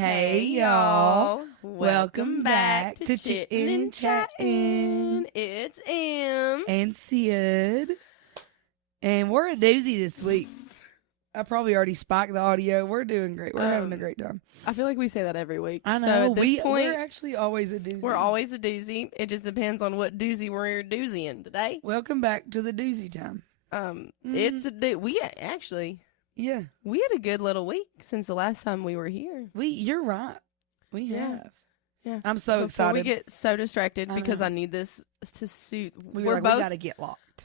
Hey y'all, welcome back to Chittin' and Chattin'. It's Em. And Sid. And we're a doozy this week. I probably already spiked the audio. We're doing great. We're having a great time. I feel like we say that every week. I know. So at this point, we're actually always a doozy. we're always a doozy. It just depends on what doozy we're doozying today. Welcome back to the doozy time. It's a we actually Yeah. we had a good little week since the last time we were here. You're right. We Yeah. have. Yeah. I'm so Before excited. we get so distracted I because know. I need this to suit. we We're both both got to get locked.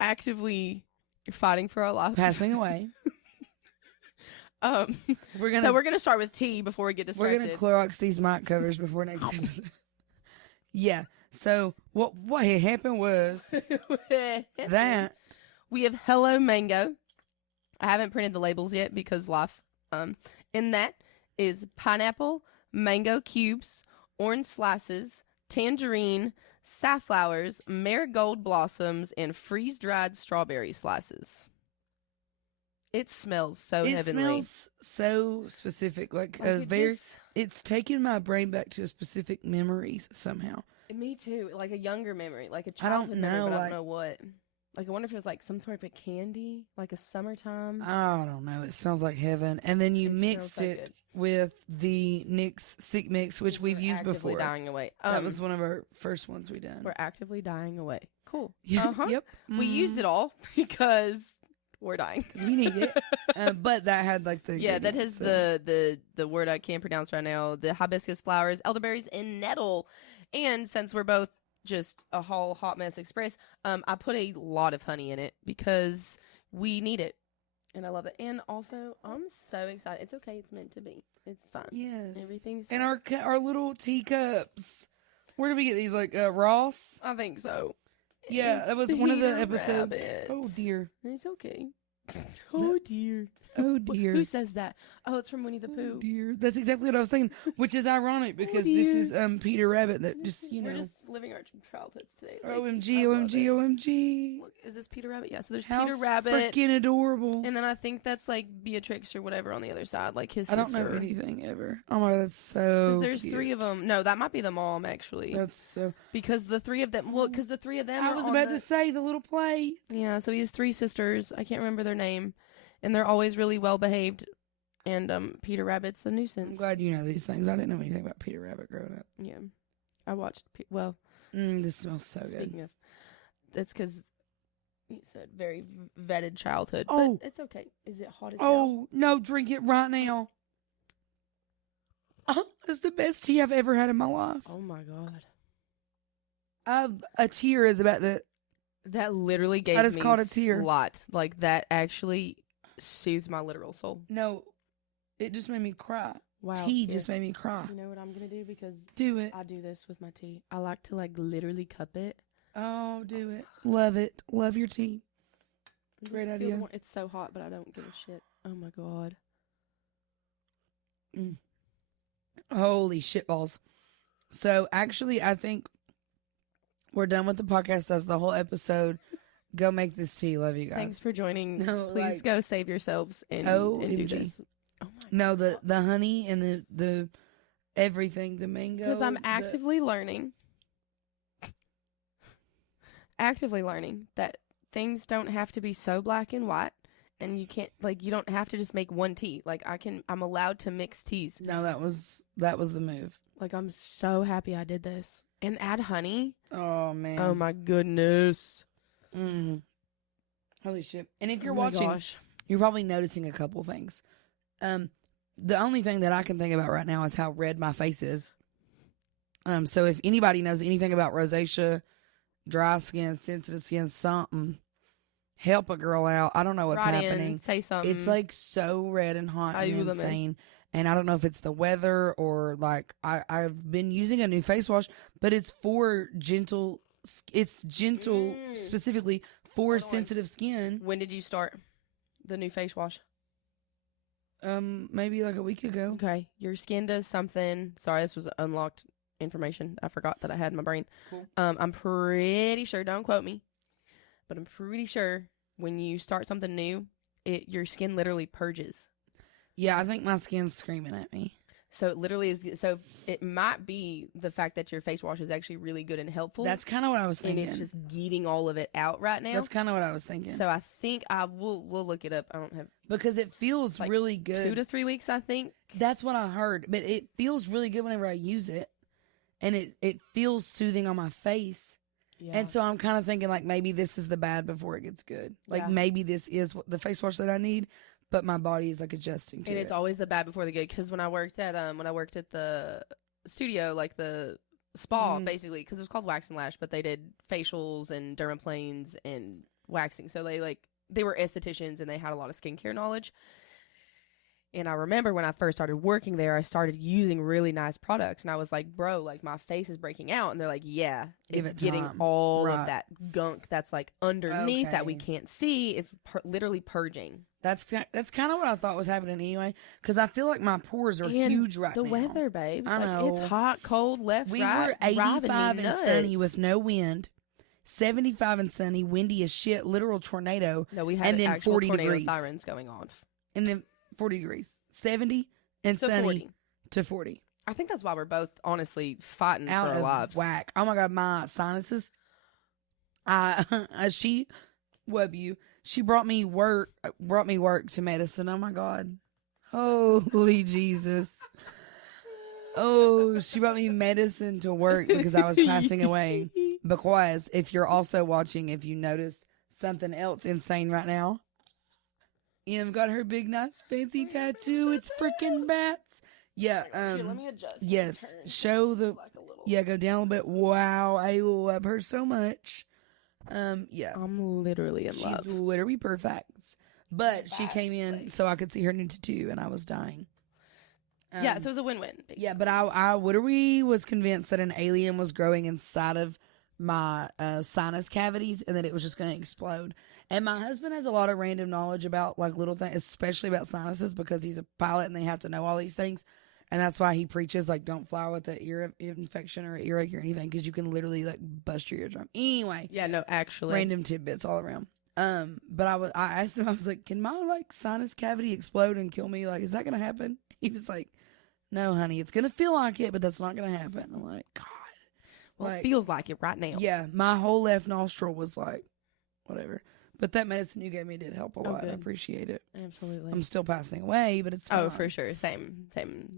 actively fighting for our lives. Passing away. We're gonna start with tea before we get distracted. We're gonna Clorox these mic covers before next episode. Yeah. So what had happened was that we have Hello Mango. I haven't printed the labels yet because life. In that is pineapple, mango cubes, orange slices, tangerine, safflowers, marigold blossoms, and freeze-dried strawberry slices. It smells so it heavenly. smells so specific, like a it very. just- It's taking my brain back to a specific memories somehow. Me too. Like a younger memory, like a I don't childhood memory, know, but I like- don't know what. Like I wonder if it was like some sort of a candy, like a summertime. I don't know. It smells like heaven, and then you It smells mixed so it good. with the NYX Sick Mix, which we've We're used actively before. Dying away. That was one of our first ones we done. We're actively dying away. Cool. Yeah, Uh-huh. Yep. We used it all because we're dying. because we need it. But that had like the Yeah, that has ingredients, the word I can't pronounce right now. The hibiscus flowers, elderberries, and nettle. And since we're both just a whole hot mess express, I put a lot of honey in it because we need it, and I love it. And also, I'm so excited. It's okay. It's meant to be. It's fine. Yes. Everything's and fine. our little teacups. Where did we get these? Like Ross? I think so. Yeah, It's that was one of the Peter episodes. Rabbit. Oh dear. It's okay. Oh dear. Oh dear. Who says that? Oh, it's from Winnie the Oh Pooh. dear. That's exactly what I was thinking, which is ironic because this is Peter Rabbit that just, We're know. just living our childhoods today. Like, OMG, I love OMG, it. OMG. Look, is this Peter Rabbit? Yeah, so there's How Peter Rabbit. freaking adorable. And then I think that's like Beatrix or whatever on the other side, like his I sister. don't know anything ever. Oh my god, that's so There's cute. 3 of them. No, that might be the mom actually. That's so. Because the 3 of them. Look, because the 3 of them. I are was on about the- to say the little play. Yeah, so he has 3 sisters. I can't remember their name, and they're always really well behaved. And Peter Rabbit's a nuisance. I'm glad you know these things. I didn't know anything about Peter Rabbit growing up. Yeah, I watched. This smells so good. Speaking of, that's because you said very vetted childhood. Oh. But it's okay. Is it hot as hell? Oh no, drink it right now. It's the best tea I've ever had in my life. Oh my god. A tear is about to. That literally gave I just me caught a tear. slot. Like that actually soothed my literal soul. No, it just made me cry. Wow. Tea yeah. just made me cry. You know what I'm gonna do because Do it. I do this with my tea. I like to like literally cup it. Oh, do it. Love it. Love your tea. and Great just feel idea. It's so hot, but I don't give a shit. Oh my god. Holy shitballs. So actually, I think we're done with the podcast. That's the whole episode. Go make this tea. Love you guys. Thanks for joining. No, Please like- go save yourselves and, OMG. and do this. Oh my No, the honey and the everything, the mango. Because I'm the- actively learning that things don't have to be so black and white, and you can't you don't have to just make one tea. Like I'm allowed to mix teas. No, that was the move. Like I'm so happy I did this. And add honey. Oh man. Oh my goodness. Holy shit. And if you're Oh my watching, gosh. you're probably noticing a couple things. The only thing that I can think about right now is how red my face is. So if anybody knows anything about rosacea, dry skin, sensitive skin, something, help a girl out. I don't know what's Write in, happening. say something. It's like so red and hot and Ayúdame. insane. And I don't know if it's the weather or like I've been using a new face wash, but it's for gentle. It's gentle specifically for Hold on. sensitive skin. When did you start the new face wash? Maybe like a week ago. Okay. Your skin does something. Sorry, this was unlocked information I forgot that I had in my brain. Cool. I'm pretty sure, don't quote me, but I'm pretty sure when you start something new, your skin literally purges. Yeah, I think my skin's screaming at me. So it literally is. So it might be the fact that your face wash is actually really good and helpful. That's kind of what I was thinking. And it's just getting all of it out right now. That's kind of what I was thinking. So I think we'll look it up. I don't have because it feels like really good. 2 to 3 weeks, I think. That's what I heard. But it feels really good whenever I use it, and it feels soothing on my face. Yeah. And so I'm kind of thinking like maybe this is the bad before it gets good. Like maybe this is the face wash that I need. But my body is like adjusting to it. And it's always the bad before the good. Because when I worked at the studio, like the spa, basically, because it was called Wax and Lash, but they did facials and dermaplanes and waxing. So they were estheticians and they had a lot of skincare knowledge. And I remember when I first started working there, I started using really nice products. And I was like, bro, like my face is breaking out. And they're like, yeah, it's getting all of that gunk that's like underneath that we can't see. It's literally purging. That's kind of what I thought was happening anyway. Because I feel like my pores are huge right now. The weather, babes. I know. It's hot, cold, left, right. We were 85 and sunny with no wind. 75 and sunny, windy as shit, literal tornado. No, we had and then actual 40 tornado degrees. Sirens going on. And then 40 degrees. 70 and to sunny 40. to 40. I think that's why we're both honestly fighting Out for our of lives. whack. Oh my God, my sinuses. She brought me work to medicine. Oh my God. Holy Jesus. Oh, she brought me medicine to work because I was passing away. Because if you're also watching, if you notice something else insane right now, Em got her big, nice, fancy tattoo. It's freaking bats. Yeah. Here, let me adjust. Yes. Show the. Yeah, go down a little bit. Wow, I love her so much. Yeah. I'm literally in love. She's literally perfect. But she came in so I could see her new tattoo, and I was dying. Yeah, so it was a win-win. Basically. Yeah, but I literally was convinced that an alien was growing inside of my sinus cavities, and that it was just going to explode. And my husband has a lot of random knowledge about like little things, especially about sinuses, because he's a pilot and they have to know all these things. And that's why he preaches like don't fly with an ear infection or earache or anything, because you can literally like bust your eardrum. Anyway, yeah, no, actually, random tidbits all around. But I asked him, I was like, can my like sinus cavity explode and kill me? Like, is that gonna happen? He was like, no, honey, it's gonna feel like it, but that's not gonna happen. I'm like, God, well, it feels like it right now. Yeah, my whole left nostril was like, whatever. But that medicine you gave me did help a lot. Good. I appreciate it. Absolutely. I'm still passing away, but it's fine. Oh, for sure. Same.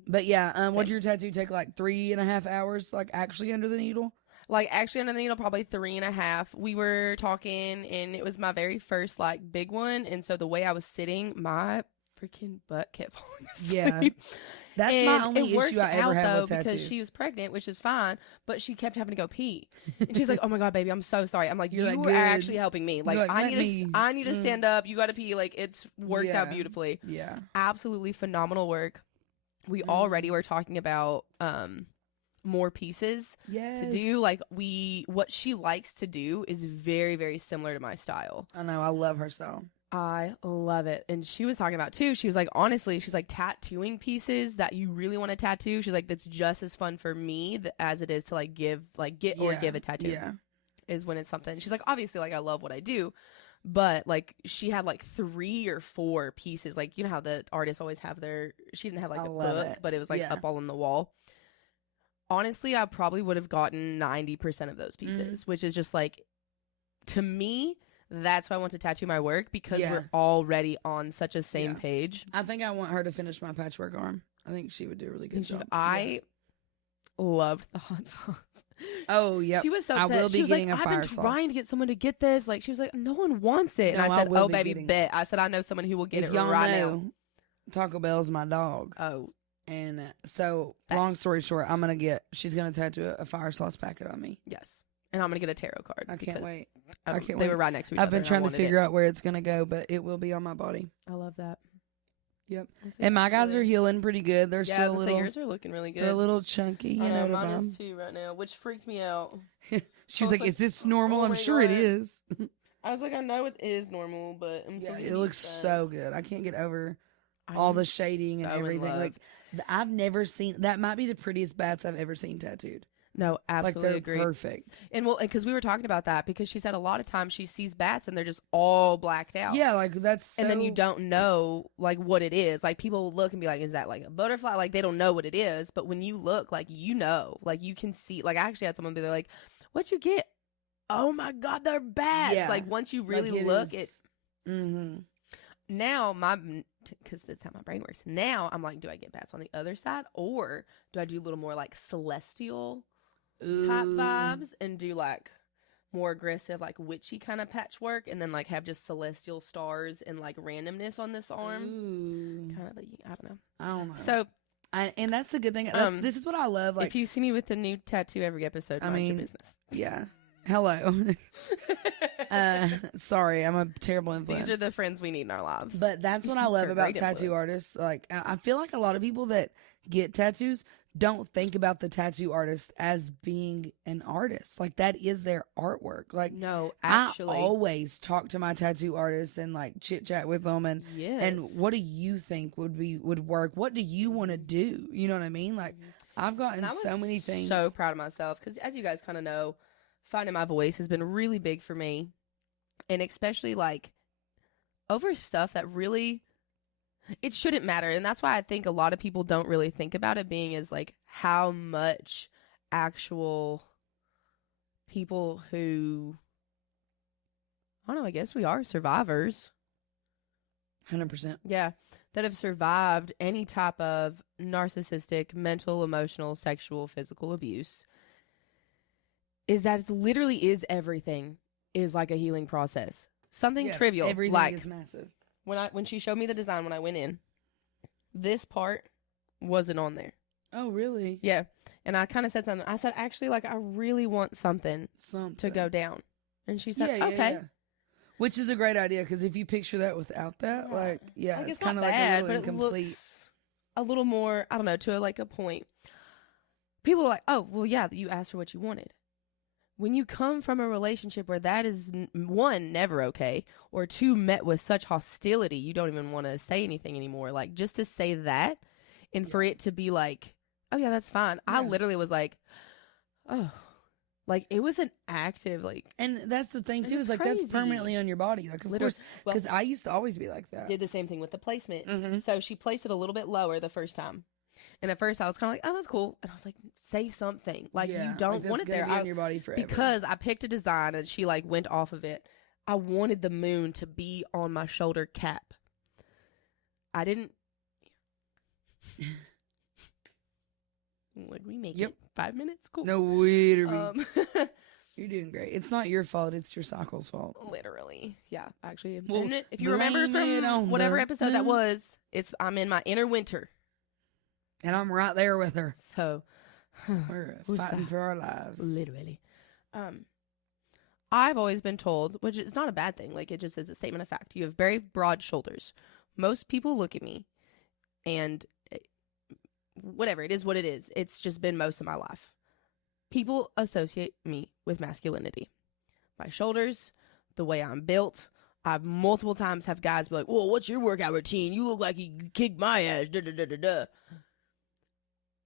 But yeah, would your tattoo take like 3.5 hours, like actually under the needle? Like actually under the needle, probably 3.5. We were talking, and it was my very first like big one, and so the way I was sitting, my freaking butt kept falling asleep. Yeah. That's my only issue I ever had with tattoos. Because she was pregnant, which is fine, but she kept having to go pee. And she's like, "Oh my God, baby, I'm so sorry." I'm like, "You are actually helping me. Like, I need to stand up. You got to pee. Like, it's works out beautifully." Yeah, absolutely phenomenal work. We already were talking about more pieces to do. Like, what she likes to do is very, very similar to my style. I know. I love her style. I love it. And she was talking about too, she was like, honestly, she's like, tattooing pieces that you really want to tattoo, she's like, that's just as fun for me as it is to like get a tattoo. Yeah, is when it's something. She's like, obviously, like I love what I do, but like she had like 3 or 4 pieces. Like, you know how the artists always have she didn't have like a book, but it was like up all on the wall. Honestly, I probably would have gotten 90% of those pieces, which is just like, to me, that's why I want to tattoo my work, because we're already on such a same page. I think I want her to finish my patchwork arm. I think she would do a really good job. I loved the hot sauce. Oh, yeah. She was so upset. I will be getting like, a fire I've been trying to get someone to get this. Like, she was like, no one wants it. No, and I said, oh, baby, bet. I said, I know someone who will get it right now. Taco Bell's my dog. Oh. And so, long story short, she's going to tattoo a fire sauce packet on me. Yes. And I'm going to get a tarot card. I can't wait. They were right next to each other. I've been trying to figure out where it's going to go, but it will be on my body. I love that. Yep. And my guys are healing pretty good. They're still a little. Yours are looking really good. They're a little chunky. You know, mine is too right now, which freaked me out. She was like, "Is this normal?" I'm sure it is. I was like, I know it is normal, but it looks so good. I can't get over all the shading and everything. Like, I've never seen that. Might be the prettiest bats I've ever seen tattooed. No, Like absolutely they're agree. perfect. And well, because we were talking about that, because she said a lot of times she sees bats and they're just all blacked out. Yeah, like that's so... And then you don't know like what it is. Like people will look and be like, is that like a butterfly? Like they don't know what it is. But when you look, like you know, like you can see. Like I actually had someone be like, "What'd you get?" Oh my God, they're bats. Yeah. Like once you really Like, look, Mm-hmm. now because that's how my brain works. Now I'm like, do I get bats on the other side, or do I do a little more like celestial type vibes and do like more aggressive, like witchy kind of patchwork, and then like have just celestial stars and like randomness on this arm? Kind of, I don't know. I don't know. So, and that's the good thing. This is what I love. Like, if you see me with a new tattoo every episode, mind your business. Yeah. Hello. Sorry, I'm a terrible influence. These are the friends we need in our lives. But that's what I love about tattoo influence. artists. Like, I feel like a lot of people that get tattoos don't think about the tattoo artist as being an artist. Like, that is their artwork. Like, no, actually, I always talk to my tattoo artists and like chit chat with them and what do you think would work? What do you want to do? You know what I mean? Like, I've gotten so many things. So proud of myself because, as you guys kind of know, finding my voice has been really big for me, and especially like over stuff that really it shouldn't matter. And that's why I think a lot of people don't really think about it being as like how much actual people who, I don't know, I guess we are survivors. 100%. Yeah. That have survived any type of narcissistic, mental, emotional, sexual, physical abuse. Is that it literally is everything is like a healing process. Something trivial. Everything like, is massive. When she showed me the design when I went in, this part wasn't on there. Oh, really? Yeah. And I kind of said something. I said, actually, like, I really want something to go down. And she said, okay. Yeah. Which is a great idea, because if you picture that without that, like it's kind of like bad, a little incomplete. It looks a little more, I don't know, to like a point. People are like, oh, well, yeah, you asked for what you wanted. When you come from a relationship where that is, one, never okay, or two, met with such hostility, you don't even want to say anything anymore. Like, just to say that, and for it to be like, oh, yeah, that's fine. Yeah. I literally was like, oh. Like, it was an active, like... And that's the thing, too, is, like, that's permanently on your body. Like, of course, because I used to always be like that. Did the same thing with the placement. Mm-hmm. So she placed it a little bit lower the first time. And at first I was kind of like, oh, that's cool. And I was like, say something. Like, you don't want it there. Be on your body forever. Because I picked a design and she, like, went off of it. I wanted the moon to be on my shoulder cap. I didn't... Would we make it 5 minutes? Cool. No, wait a minute. You're doing great. It's not your fault. It's your cycle's fault. Literally. Yeah, actually. Well, if you remember from whatever episode that was, I'm in my inner winter. And I'm right there with her. So, we're fighting for our lives. Literally. I've always been told, which is not a bad thing, like it just is a statement of fact. You have very broad shoulders. Most people look at me and whatever, it is what it is. It's just been most of my life. People associate me with masculinity. My shoulders, the way I'm built. I've multiple times have guys be like, well, what's your workout routine? You look like you kicked my ass. Da, da, da, da, da.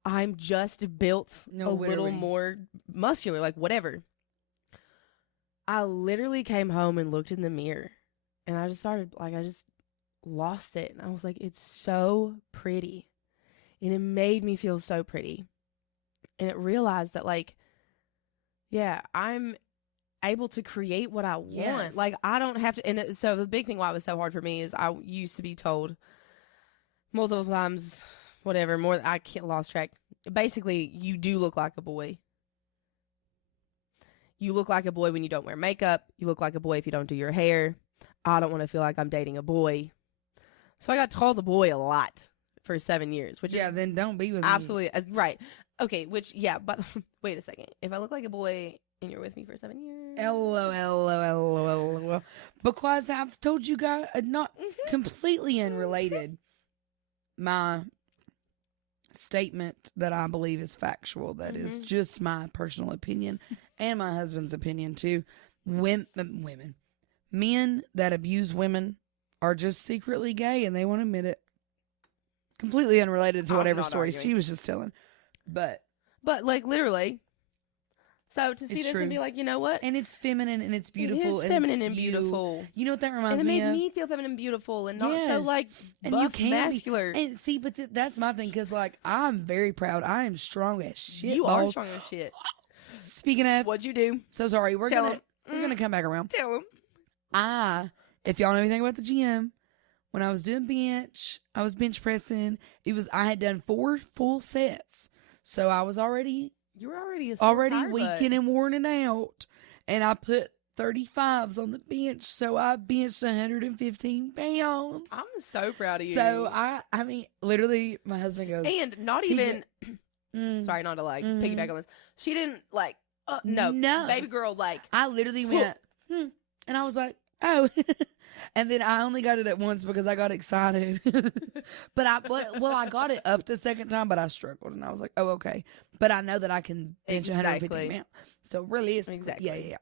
I'm just built little more muscular, like whatever. I literally came home and looked in the mirror and I just started, like, I just lost it. And I was like, it's so pretty. And it made me feel so pretty. And it realized that, like, yeah, I'm able to create what I want. Yes. Like, I don't have to. And so the big thing why it was so hard for me is I used to be told multiple times, whatever, I lost track. Basically, you do look like a boy. You look like a boy when you don't wear makeup. You look like a boy if you don't do your hair. I don't want to feel like I'm dating a boy. So I got called a boy a lot for 7 years. Which is then don't be with me. Absolutely. Right. Okay, but wait a second. If I look like a boy and you're with me for 7 years. LOL. Because I've told you guys, not completely unrelated, my statement that I believe is factual, that is just my personal opinion and my husband's opinion too. Men that abuse women are just secretly gay and they won't admit it. Completely unrelated to whatever story she was just telling. But like, literally, So to see It's this true. and be like, you know what? And it's feminine and it's beautiful. It is feminine it's and beautiful. You know what that And reminds it me made of? me feel feminine and beautiful and not so Yes. like And buff, you can muscular. And see, but that's my thing, because like I'm very proud. I am strong as shit. You are balls. strong as shit. Speaking of, What'd you do? so sorry. We're Tell gonna 'em. we're gonna come back around. Tell him. If y'all know anything about the gym, when I was doing bench, I was bench pressing. I had done 4 full sets, so I was already You were already weakened and worn out, and I put 35s on the bench, so I benched 115 pounds. I'm so proud of you. So I mean, literally, my husband goes, and not even. Mm. Sorry, not to like Mhm. piggyback on this. She didn't like. No. baby girl like. I literally went, and I was like, oh. And then I only got it at once because I got excited. but I got it up the second time, but I struggled, and I was like, oh, okay. But I know that I can bench 150 pounds. So realistically, Exactly.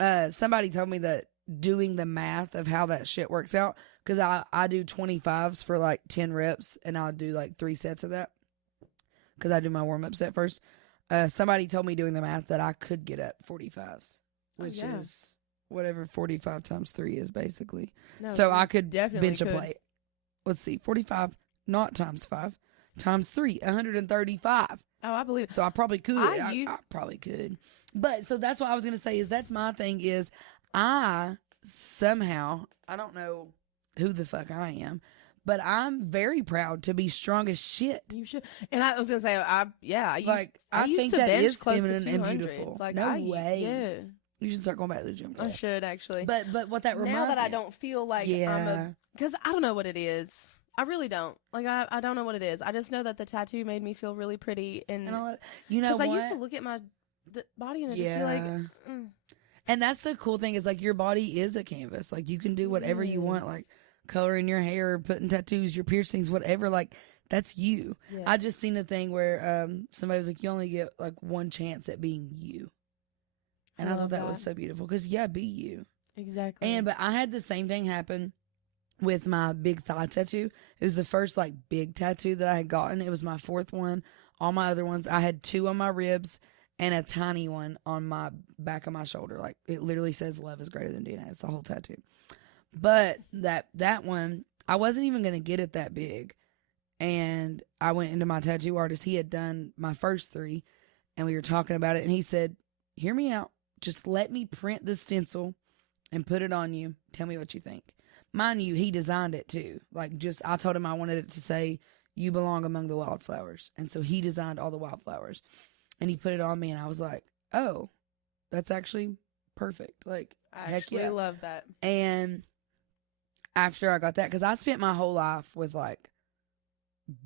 yeah. Somebody told me that doing the math of how that shit works out, because I do 25s for like 10 reps, and I'll do like 3 sets of that because I do my warm-up set first. Somebody told me doing the math that I could get up 45s, which is whatever 45 times 3 is basically. No, So you I could definitely bench a could. plate. Let's see, 45 not times 5 times 3, 135. Oh, I believe. So I probably could. I I probably could. But so that's what I was going to say, is that's my thing, is I somehow, I don't know who the fuck I am, but I'm very proud to be strong as shit. You should. And I was gonna say, I used think to that bench is close to feminine and 200. beautiful. Like, No way. Yeah, You should start going back to the gym. I should actually. But what that reminds now that I me of- don't feel like Yeah. because I don't know what it is. I really don't. Like I don't know what it is. I just know that the tattoo made me feel really pretty, and And all that, you know because what? I used to look at my body and just be like, And that's the cool thing, is like your body is a canvas. Like you can do whatever you want, Yes. like coloring your hair, putting tattoos, your piercings, whatever. Like that's you. yes. I just seen a thing where somebody was like, you only get like one chance at being you. And I thought love that was that. so beautiful, because be you. exactly. But I had the same thing happen with my big thigh tattoo. It was the first like big tattoo that I had gotten. It was my 4th one. All my other ones, I had 2 on my ribs and a tiny one on my back of my shoulder. Like it literally says "Love is greater than DNA." It's the whole tattoo. But that one, I wasn't even gonna get it that big. And I went into my tattoo artist. He had done my first 3, and we were talking about it. And he said, "Hear me out. Just let me print the stencil and put it on you. Tell me what you think." Mind you, he designed it too. Like, I told him I wanted it to say, "You belong among the wildflowers." And so he designed all the wildflowers. And he put it on me, and I was like, oh, that's actually perfect. Like, I heck actually yeah. love that. And after I got that, because I spent my whole life with like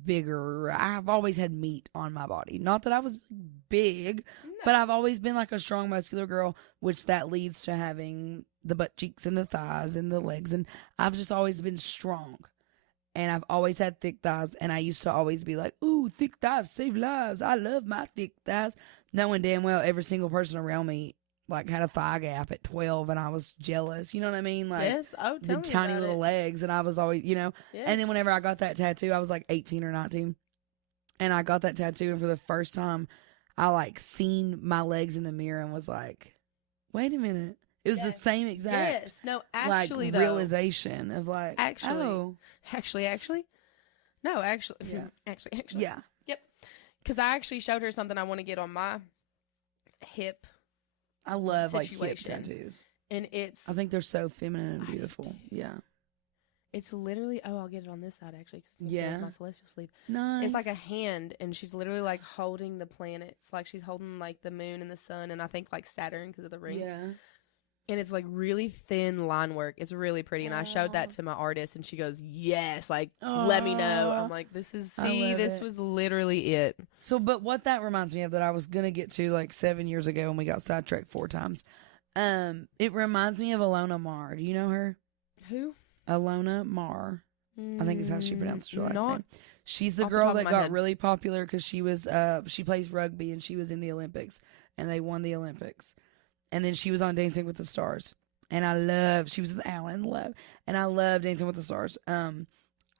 I've always had meat on my body. Not that I was big, but I've always been like a strong, muscular girl, which that leads to having the butt cheeks and the thighs and the legs. And I've just always been strong. And I've always had thick thighs. And I used to always be like, ooh, thick thighs save lives. I love my thick thighs. Knowing damn well every single person around me like had a thigh gap at 12, and I was jealous. You know what I mean? Like, yes. Oh, the tell me tiny about little it. legs. And I was always, Yes. and then whenever I got that tattoo, I was like 18 or 19. And I got that tattoo, and for the first time, I like seen my legs in the mirror and was like, wait a minute. It was the Yes. same exact Yes. No, actually, like though. realization of like, Actually. oh, Actually. No, actually. Yeah. Actually. yeah. Because I actually showed her something I want to get on my hip, I love like hip Situation. tattoos. and it's I think they're so feminine and I do beautiful. too. Yeah. it's literally I'll get it on this side actually. 'Cause it's gonna go with Yeah. my celestial sleeve. Nice. It's like a hand, and she's literally like holding the planets, like she's holding like the moon and the sun, and I think like Saturn because of the rings. Yeah. And it's like really thin line work. It's really pretty. And I showed that Aw. to my artist, and she goes, "Yes, like let me know." Aw. I'm like, "This is I see, love this it. was literally it." So, but what that reminds me of that I was going to get to like 7 years ago when we got sidetracked 4 times. It reminds me of Ilona Maher. Do you know her? Who? Ilona Maher. I think is how she pronounces her last Not name. She's the off the girl top of that my got head. really popular because she was she plays rugby, and she was in the Olympics, and they won the Olympics. And then she was on Dancing with the Stars. And she was with Alan Love, and I love Dancing with the Stars.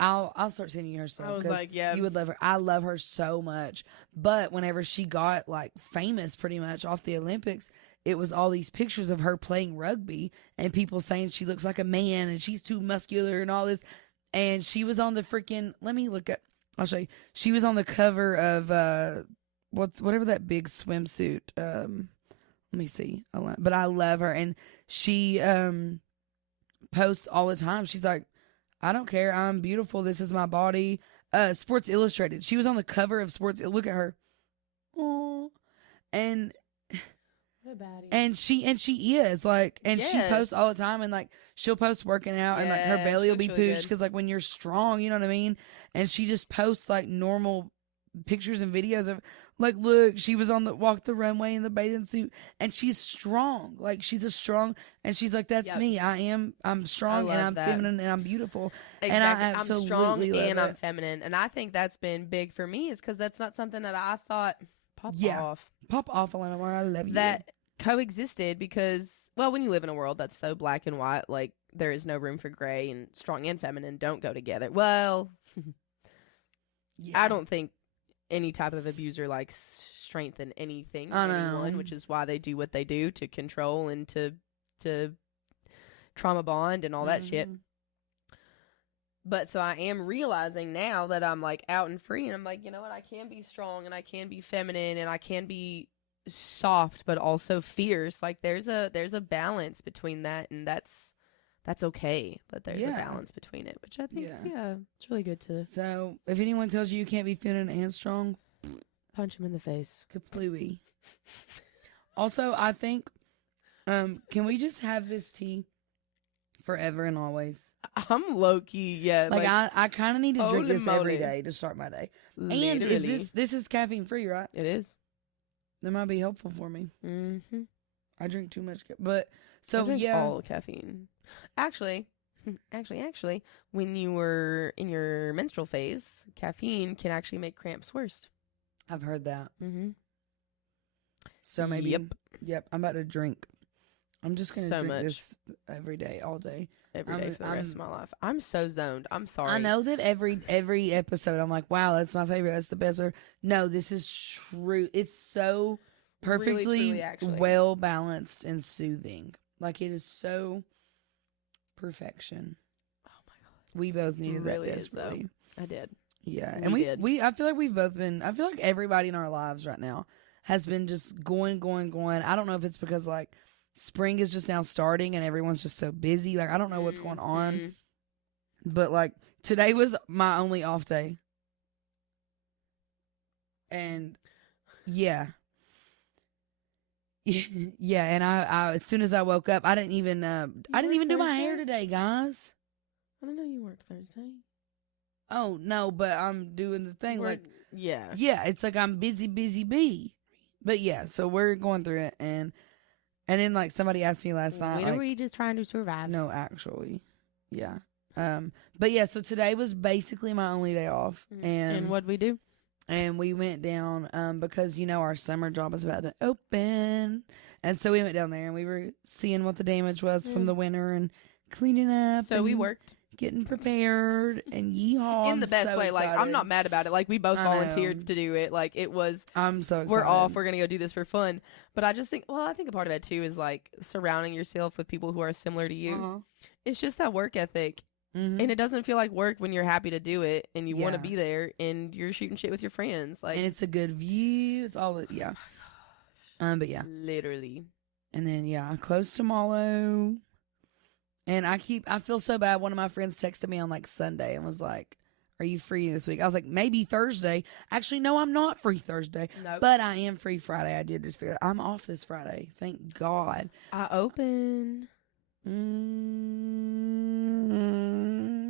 I'll start sending you her stuff. I was 'cause like, yeah. you would love her. I love her so much. But whenever she got like famous, pretty much off the Olympics, it was all these pictures of her playing rugby and people saying she looks like a man and she's too muscular and all this. And she was on the freaking. Let me look at. I'll show you. She was on the cover of whatever that big swimsuit. Let me see. But I love her, and she posts all the time. She's like, I don't care. I'm beautiful. This is my body. Sports Illustrated. She was on the cover of Sports. Look at her. Oh, and she is like, and she posts all the time, and like she'll post working out, and like her belly will be pooched because like when you're strong, you know what I mean. And she just posts like normal pictures and videos of like, look, she was on walk the runway in the bathing suit, and she's strong. Like she's a strong, and she's like, that's me. I'm strong and I'm feminine and I'm beautiful. Exactly. And I absolutely I'm strong love and it. I'm feminine, and I think that's been big for me, is because that's not something that I thought pop off, Ilona Maher. I love you. that coexisted, because well, when you live in a world that's so black and white, like there is no room for gray, and strong and feminine don't go together. Well, I don't think any type of abuser likes strength in anything or anyone, which is why they do what they do, to control and to trauma bond and all that shit. But so I am realizing now that I'm like out and free, and I'm like, you know what, I can be strong and I can be feminine and I can be soft but also fierce. Like there's a balance between that, and that's okay that there's a balance between it, which I think is, it's really good to. So if anyone tells you can't be feminine and strong, punch him in the face. Kapluey. Also, I think, can we just have this tea forever and always? I'm low key, Like I kind of need to drink this every moly. day to start my day. Literally. And this is caffeine free, right? It is. That might be helpful for me. Mm-hmm. I drink too much, but I drink all caffeine. Actually, when you were in your menstrual phase, caffeine can actually make cramps worse. I've heard that. Mm-hmm. So maybe, yep. I'm about to drink. I'm just gonna drink this every day, all day, every day for the rest of my life. I'm so zoned. I'm sorry. I know that every episode, I'm like, wow, that's my favorite. That's the best. Or no, this is true. It's so perfectly really, truly, well balanced and soothing. Like it is so perfection. Oh my god, we both needed really that desperately. I did. Yeah, and we I feel like we've both been. I feel like everybody in our lives right now has been just going. I don't know if it's because like spring is just now starting and everyone's just so busy. Like I don't know what's going on, but like today was my only off day, and yeah. Yeah, and I as soon as I woke up, I didn't even do my hair today, guys. I didn't know you worked Thursday. Oh no, but I'm doing the thing like yeah, it's like I'm busy bee. But yeah, so we're going through it, and then like somebody asked me last night, when are we just trying to survive? No, actually, yeah. But yeah, so today was basically my only day off, and what'd we do? And we went down because, you know, our summer job is about to open. And so we went down there and we were seeing what the damage was from the winter and cleaning up. So we worked. Getting prepared and yeehaw. In the best way. Like, I'm not mad about it. Like, we both volunteered to do it. Like, it was. I'm so excited. We're off. We're going to go do this for fun. But I just think, I think a part of it, too, is like surrounding yourself with people who are similar to you. It's just that work ethic. Mm-hmm. And it doesn't feel like work when you're happy to do it and you want to be there and you're shooting shit with your friends. Like, and it's a good view. It's all, yeah. But yeah. Literally. And then, close tomorrow. And I feel so bad. One of my friends texted me on like Sunday and was like, are you free this week? I was like, maybe Thursday. Actually, no, I'm not free Thursday. Nope. But I am free Friday. I did just figure I'm off this Friday. Thank God. I open.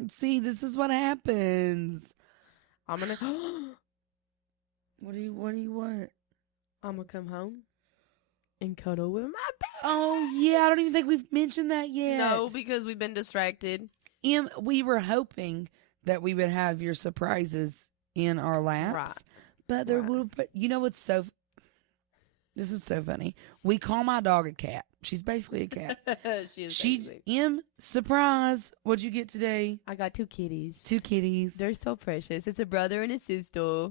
See, this is what happens. I'm gonna. What do you want? I'm gonna come home and cuddle with my baby. Oh yeah, I don't even think we've mentioned that yet. No, because we've been distracted. We were hoping that we would have your surprises in our laps, but you know what's so. This is so funny. We call my dog a cat. she's basically a cat. She is basically. Surprise. What'd you get today? I got 2 kitties. 2 kitties. They're so precious. It's a brother and a sister.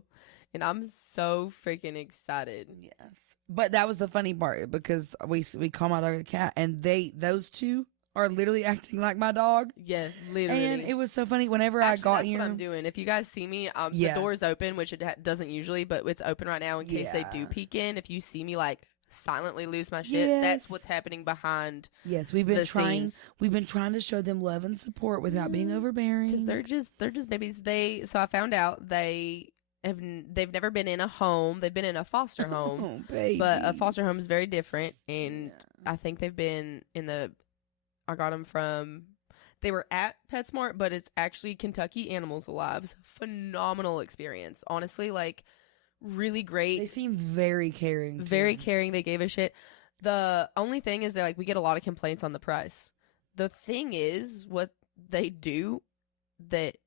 And I'm so freaking excited. Yes. But that was the funny part because we call my dog a cat and those two are literally acting like my dog. Yeah, literally. And it was so funny whenever I got here. That's what I'm doing. If you guys see me, the door's open, which it doesn't usually, but it's open right now in case they do peek in. If you see me like silently lose my shit, that's what's happening behind. Yes, we've been trying to show them love and support without being overbearing. Because they're just babies. So I found out they've never been in a home. They've been in a foster home. Oh, baby. But a foster home is very different, and I think they've been I got them from, they were at PetSmart, but it's actually Kentucky Animals Alive's. Phenomenal experience. Honestly, like, really great. They seem very caring. Very caring. They gave a shit. The only thing is we get a lot of complaints on the price. The thing is, what they do that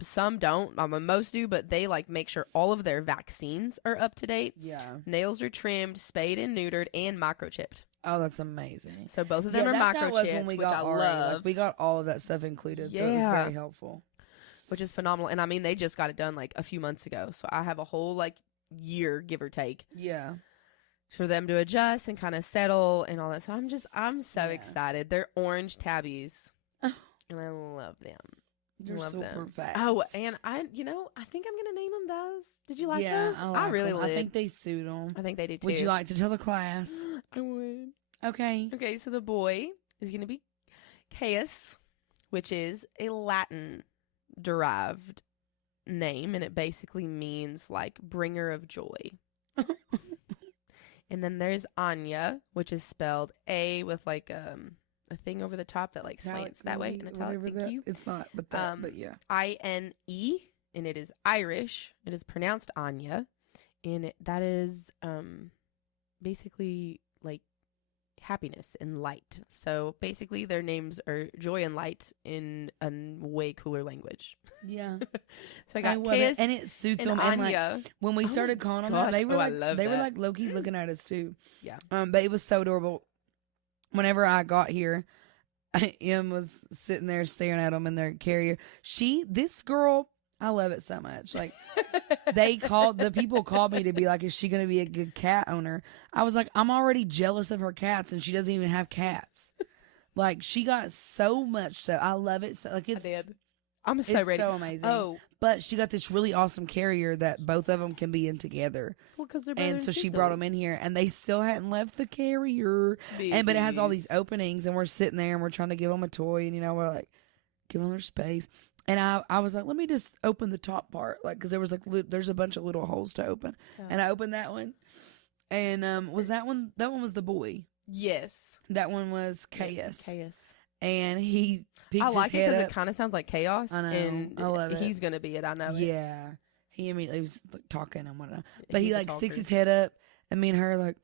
some don't, most do, but they like make sure all of their vaccines are up to date. Yeah. Nails are trimmed, spayed and neutered, and microchipped. Oh, that's amazing. So both of them are microchipped, which I love. Like, we got all of that stuff included, so it was very helpful. Which is phenomenal. And I mean, they just got it done like a few months ago. So I have a whole like year, give or take. Yeah. For them to adjust and kind of settle and all that. So I'm so excited. They're orange tabbies. And I love them. They're super fast. Oh, and I think I'm going to name them those. Did you like those? I really would. would. I think they suit them. I think they do too. Would you like to tell the class? I would. Okay. Okay, so the boy is going to be Caius, which is a Latin derived name, and it basically means like bringer of joy. And then there's Anya, which is spelled A with like a thing over the top that like slants that way in italic. Thank you. It's not, but yeah. Ine, and it is Irish. It is pronounced Anya, and that is basically like happiness and light. So basically their names are joy and light in a way cooler language. Yeah. So I got Caius and it suits them. Anya. And like, when we started calling them that, they were like low-key looking at us too. Yeah. But it was so adorable. Whenever I got here, Em was sitting there staring at them in their carrier. This girl, I love it so much. Like, the people called me to be like, is she going to be a good cat owner? I was like, I'm already jealous of her cats, and she doesn't even have cats. Like, she got so much stuff. I love it. So, like, I'm so ready. It's so amazing. Oh. But she got this really awesome carrier that both of them can be in together. Well, because they're and so she brought them in here, and they still hadn't left the carrier. But it has all these openings, and we're sitting there, and we're trying to give them a toy, and we're like, give them their space. And I was like, let me just open the top part, like, because there was like there's a bunch of little holes to open, and I opened that one, and was that one? That one was the boy. Yes, that one was Caius. Caius, and he. I like it because it kind of sounds like chaos. I know. And I love it. He's gonna be it. I know. Yeah, he immediately was like, talking and whatnot, but he's he like sticks his head up, and me and her like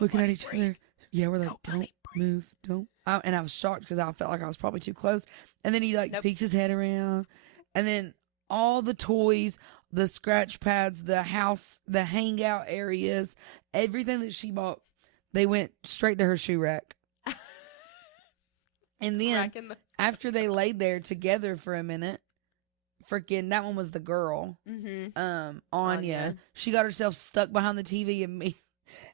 looking at each other. Yeah, we're like, don't move, don't. And I was shocked because I felt like I was probably too close. And then he like peeks his head around, and then all the toys, the scratch pads, the house, the hangout areas, everything that she bought, they went straight to her shoe rack. And then after they laid there together for a minute, freaking that one was the girl, Anya. She got herself stuck behind the TV and me.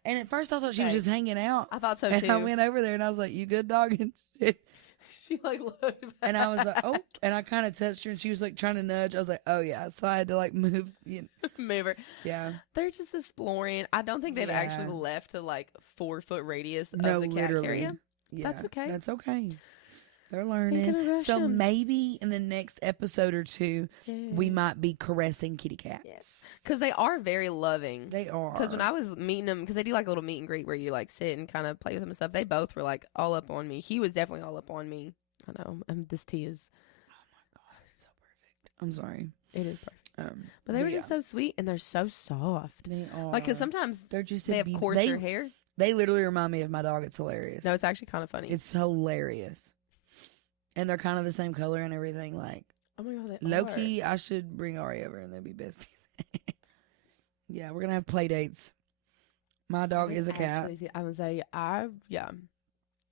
And at first I thought she was just hanging out. I thought so too. And I went over there and I was like, "You good, dog?" And shit. She like looked back. And I was like, "Oh," and I kind of touched her and she was like trying to nudge. I was like, "Oh yeah," so I had to like move, move her. Yeah, they're just exploring. I don't think they've actually left a like 4-foot radius of the cat literally. area. Yeah, that's okay. That's okay. They're learning. So maybe in the next episode or two, we might be caressing kitty cats. Yes. Because they are very loving. They are. Because when I was meeting them, because they do like a little meet and greet where you like sit and kind of play with them and stuff, they both were like all up on me. He was definitely all up on me. I know. This tea is. Oh my God. It's so perfect. I'm sorry. It is perfect. But they were just so sweet and they're so soft. They are. Like, because sometimes they're just they have coarser hair. They literally remind me of my dog. It's hilarious. No, it's actually kind of funny. It's hilarious. And they're kind of the same color and everything. Like, oh my God, low key, I should bring Ari over and they'll be besties. Yeah, we're gonna have play dates. My dog is a cat. I would say yeah.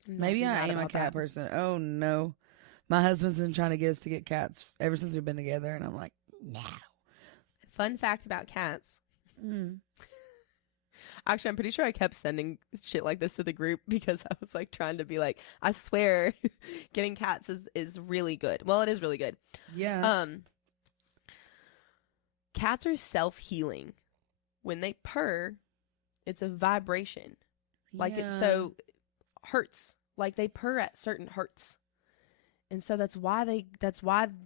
Maybe I am a cat person. Oh no. My husband's been trying to get us to get cats ever since we've been together, and I'm like, no. Fun fact about cats. Actually, I'm pretty sure I kept sending shit like this to the group because I was like trying to be like, I swear getting cats is really good. Well, it is really good. Yeah. Cats are self-healing. When they purr, it's a vibration. Like it so hertz. Like they purr at certain hertz. And so that's why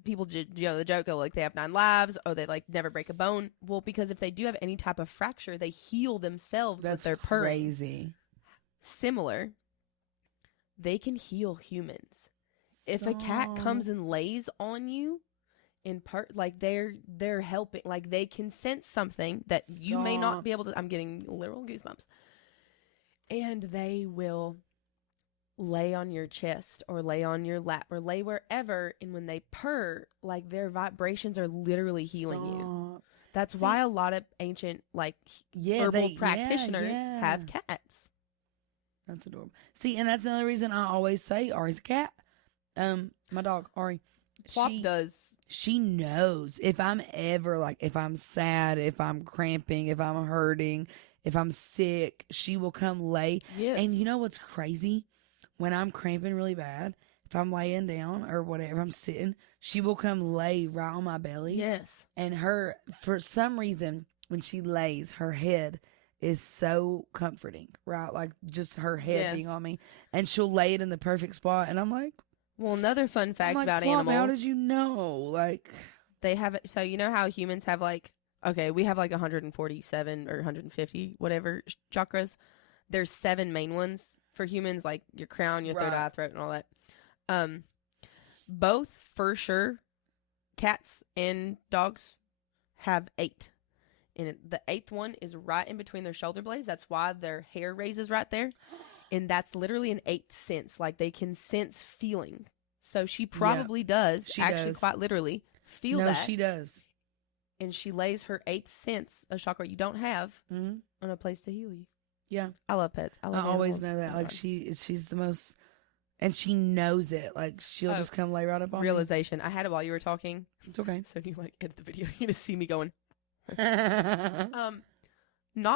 people the joke like they have 9 lives or they like never break a bone. Well, because if they do have any type of fracture, they heal themselves with their purring. Crazy. Similar, they can heal humans. If a cat comes and lays on you in like they're helping, like they can sense something that you may not be able to. I'm getting literal goosebumps. And they will lay on your chest or lay on your lap or lay wherever, and when they purr, like their vibrations are literally healing you. That's why a lot of ancient herbal practitioners have cats. That's adorable. See, and that's another reason I always say Ari's a cat. My dog Ari, she knows if I'm ever if I'm sad, if I'm cramping, if I'm hurting, if I'm sick, she will come lay. Yes. And you know what's crazy? When I'm cramping really bad, if I'm laying down or whatever, I'm sitting, she will come lay right on my belly. Yes. And for some reason, when she lays, her head is so comforting, right? Like just her head being on me. And she'll lay it in the perfect spot. And I'm like, well, another fun fact about Plop, animals. how did you know? Like, they have it. So you know how humans have we have 147 or 150, whatever chakras. There's 7 main ones. For humans, like your crown, your third eye, throat, and all that. Both, for sure, cats and dogs have 8. And the 8th one is right in between their shoulder blades. That's why their hair raises right there. And that's literally an 8th sense. Like they can sense feeling. So she probably does, quite literally, feel that. No, she does. And she lays her 8th sense, a chakra you don't have, on a place to heal you. Yeah. I love pets. I always know that. Like she's the most, and she knows it. Like she'll just come lay right up on realization. Me. I had it while you were talking. It's okay. So you edit the video, you just see me going. Not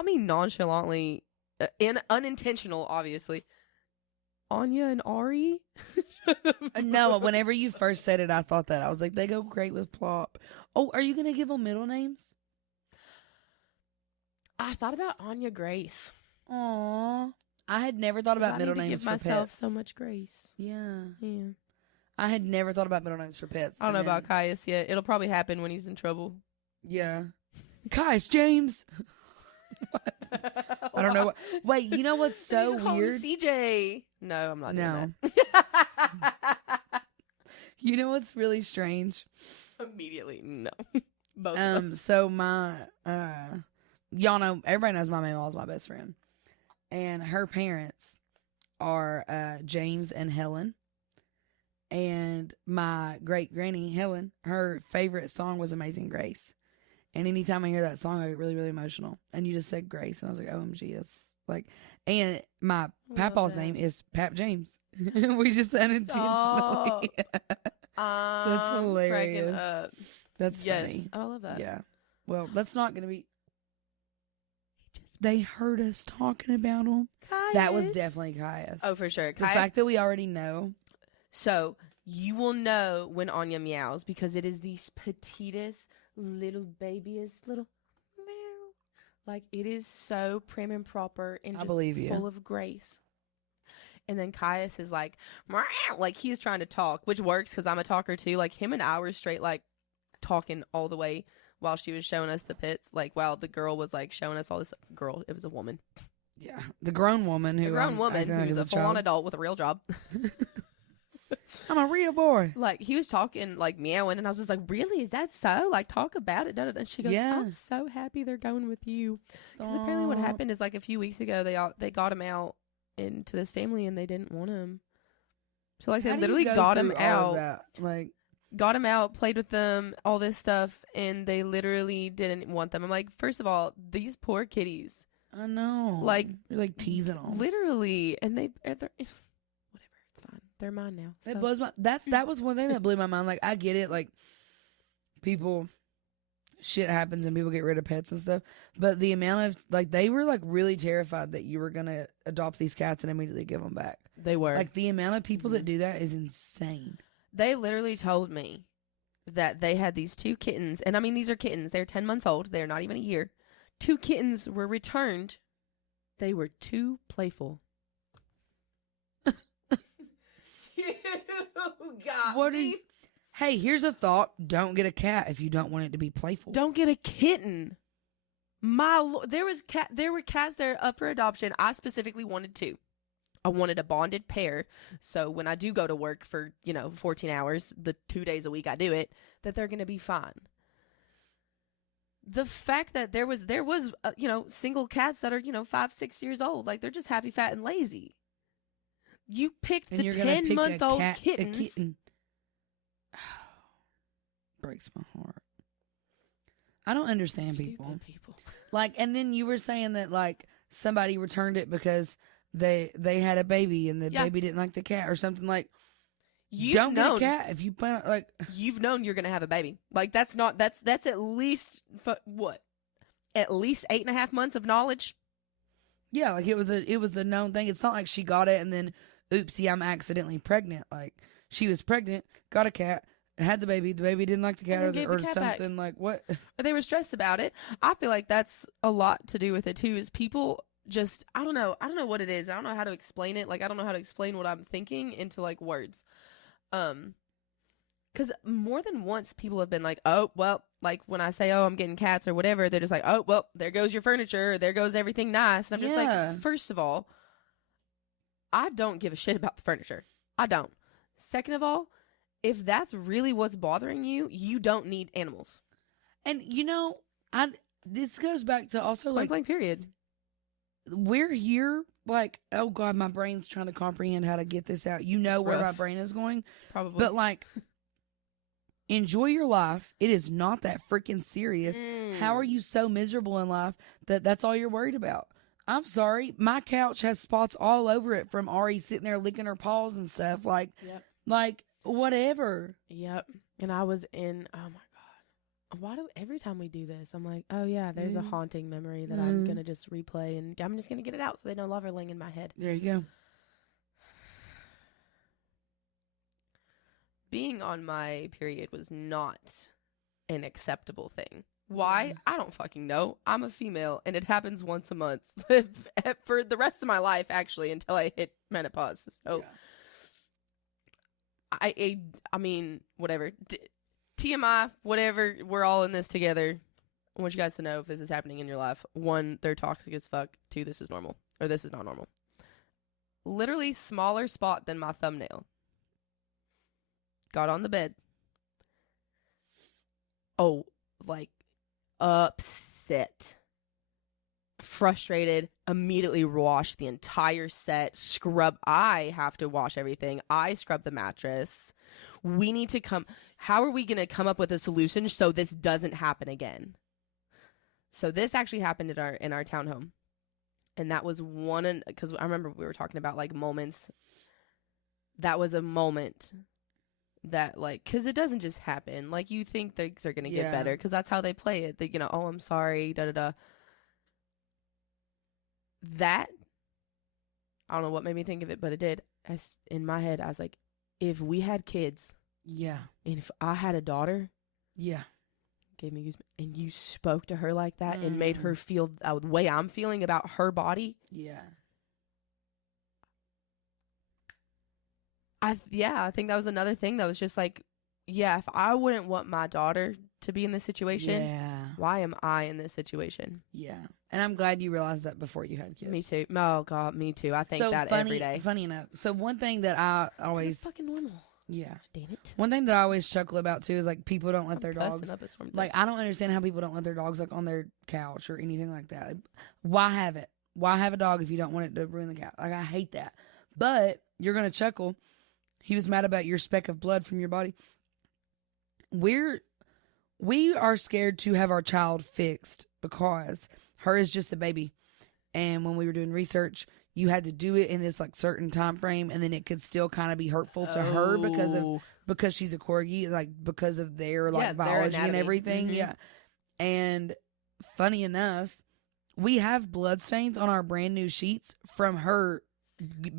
me nonchalantly, unintentional, obviously. Anya and Ari. No, whenever you first said it, I thought that I was like, they go great with Plop. Oh, are you gonna give them middle names? I thought about Anya Grace. Aww. I had never thought about middle names for pets. I give myself so much grace. Yeah. Yeah. I had never thought about middle names for pets. I don't know about Caius yet. It'll probably happen when he's in trouble. Yeah. Caius James. I don't know. Wait, you know what's so weird? CJ. No, I'm not doing that. You know what's really strange? Immediately, no. Both of us. So my, y'all know, everybody knows my mom is my best friend. And her parents are James and Helen. And my great granny, Helen, her favorite song was Amazing Grace. And anytime I hear that song, I get really, really emotional. And you just said Grace. And I was like, OMG, that's like, and my papa's name is Pap James. We just unintentionally. That's hilarious. That's funny. I love that. Yeah. Well, that's not going to be. They heard us talking about him. Caius. That was definitely Caius. Oh, for sure. The fact that we already know. So you will know when Anya meows because it is the petitest, little babyest little meow. Like it is so prim and proper and just full of grace. And then Caius is like he is trying to talk, which works because I'm a talker too. Like him and I were straight like talking all the way while she was showing us the pits. Like while the girl was like showing us all this. Girl, it was a woman. Yeah, the grown woman who who's a full-on adult with a real job. I'm a real boy. Like he was talking like meowing, and I was just like, "Really? Is that so? Like talk about it." And she goes, "Yeah, I'm so happy they're going with you." Because apparently, what happened is like a few weeks ago, they got him out into this family, and they didn't want him. So like they literally got him out, got him out, played with them, all this stuff, and they literally didn't want them. I'm like, first of all, these poor kitties I know. Like, you're like teasing them. Literally. And they're whatever, it's fine. They're mine now. So. It blows my, that was one thing that blew my mind. Like, I get it. Like, people, shit happens and people get rid of pets and stuff. But the amount of, like, they were, like, really terrified that you were going to adopt these cats and immediately give them back. They were. Like, the amount of people that do that is insane. They literally told me that they had these 2 kittens. And I mean, these are kittens. They're 10 months old. They're not even a year. 2 kittens were returned. They were too playful. You got What me. Hey, here's a thought. Don't get a cat if you don't want it to be playful. Don't get a kitten. There were cats there up for adoption. I specifically wanted 2. I wanted a bonded pair. So when I do go to work for, 14 hours, the 2 days a week I do it, that they're going to be fine. The fact that there was single cats that are, 5, 6 years old, like they're just happy, fat, and lazy. You picked and the 10-month-old kittens. A kitten. Breaks my heart. I don't understand Stupid people. Like, and then you were saying that, like, somebody returned it because they had a baby and the baby didn't like the cat or something. Like, don't get a cat if you plan, like, you've known you're gonna have a baby. Like, that's at least at least 8.5 months of knowledge. Yeah, like it was a known thing. It's not like she got it and then oopsie, I'm accidentally pregnant. Like, she was pregnant, got a cat, had the baby didn't like the cat or the cat something back. Like, what? But they were stressed about it. I feel like that's a lot to do with it too, is people just, I don't know what it is. I don't know how to explain it. Like, I don't know how to explain what I'm thinking into, like, words. Because more than once people have been like, oh, well, like when I say, oh, I'm getting cats or whatever, they're just like, oh, well, there goes your furniture, there goes everything nice. And I'm just like, first of all, I don't give a shit about the furniture. I don't. Second of all, if that's really what's bothering you, you don't need animals. And this goes back to also, like, blank period. We're here, like, oh God, my brain's trying to comprehend how to get this out. Where my brain is going. Probably. But, like, enjoy your life. It is not that freaking serious. How are you so miserable in life that that's all you're worried about? I'm sorry. My couch has spots all over it from Ari sitting there licking her paws and stuff. Like, like, whatever. Yep. And I was in, oh my God. Every time we do this, I'm like, oh yeah, there's a haunting memory that I'm going to just replay, and I'm just going to get it out so they no longer ling in my head. There you go. Being on my period was not an acceptable thing. Why? I don't fucking know. I'm a female, and it happens once a month for the rest of my life, actually, until I hit menopause. So, I mean, whatever. TMI, whatever. We're all in this together. I want you guys to know if this is happening in your life. 1, they're toxic as fuck. 2, this is normal. Or this is not normal. Literally smaller spot than my thumbnail. Got on the bed. Oh, like, upset. Frustrated. Immediately washed the entire set. I have to wash everything. I scrub the mattress. We need to how are we going to come up with a solution so this doesn't happen again? So this actually happened in our townhome. And that was because I remember we were talking about, like, moments. That was a moment that, like, because it doesn't just happen. Like, you think things are going to get better because that's how they play it. They, oh, I'm sorry, da-da-da. That, I don't know what made me think of it, but it did. In my head, I was like, if we had kids, and if I had a daughter, gave me goosebumps, and you spoke to her like that and made her feel the way I'm feeling about her body, I think that was another thing that was just like, if I wouldn't want my daughter to be in this situation, why am I in this situation? And I'm glad you realized that before you had kids. Me too. Oh God, me too. I think that every day. Funny enough. So one thing that I always, it's fucking normal. Damn it. One thing that I always chuckle about too is, like, people don't let their dogs, like, I don't understand how people don't let their dogs, like, on their couch or anything like that. Like, why have it? Why have a dog if you don't want it to ruin the couch? Like, I hate that. But you're gonna chuckle. He was mad about your speck of blood from your body. We are scared to have our child fixed because her is just a baby. and when we were doing research, you had to do it in this like certain time frame, and then it could still kind of be hurtful to her because she's a corgi, like because of their like biology and everything. Yeah. And funny enough, we have blood stains on our brand new sheets from her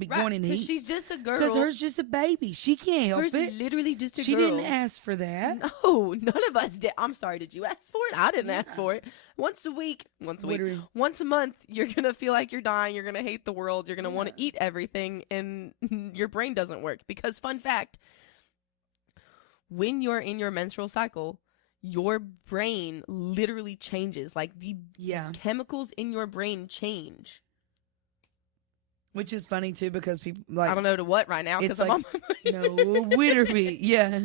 going in heat. She's just a girl. Because hers just a baby. She can't help hers it. Is literally just a girl. She didn't ask for that. No, none of us did. I'm sorry. Did you ask for it? I didn't ask for it. Once a month, you're going to feel like you're dying. You're going to hate the world. You're going to want to eat everything. And your brain doesn't work. Because fun fact, when you're in your menstrual cycle, your brain literally changes. Like the chemicals in your brain change. Which is funny too, because people like I don't know to what right now because I'm on my no widowy. Yeah,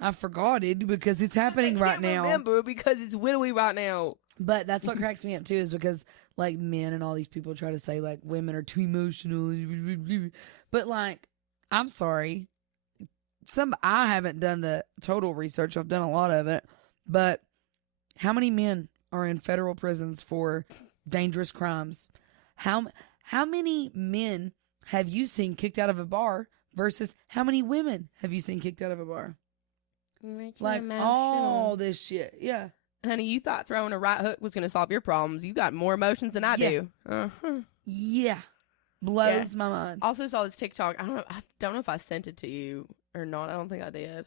I forgot it because it's happening right now. Remember because it's widowy right now. But that's what cracks me up too, is because like men and all these people try to say like women are too emotional, but like I'm sorry, I haven't done the total research. I've done a lot of it, but how many men are in federal prisons for dangerous crimes? How many men have you seen kicked out of a bar versus how many women have you seen kicked out of a bar? Like all this shit. Yeah. Honey, you thought throwing a right hook was going to solve your problems. You got more emotions than I do. Yeah. Blows my mind. Also saw this TikTok. I don't know if I sent it to you or not. I don't think I did.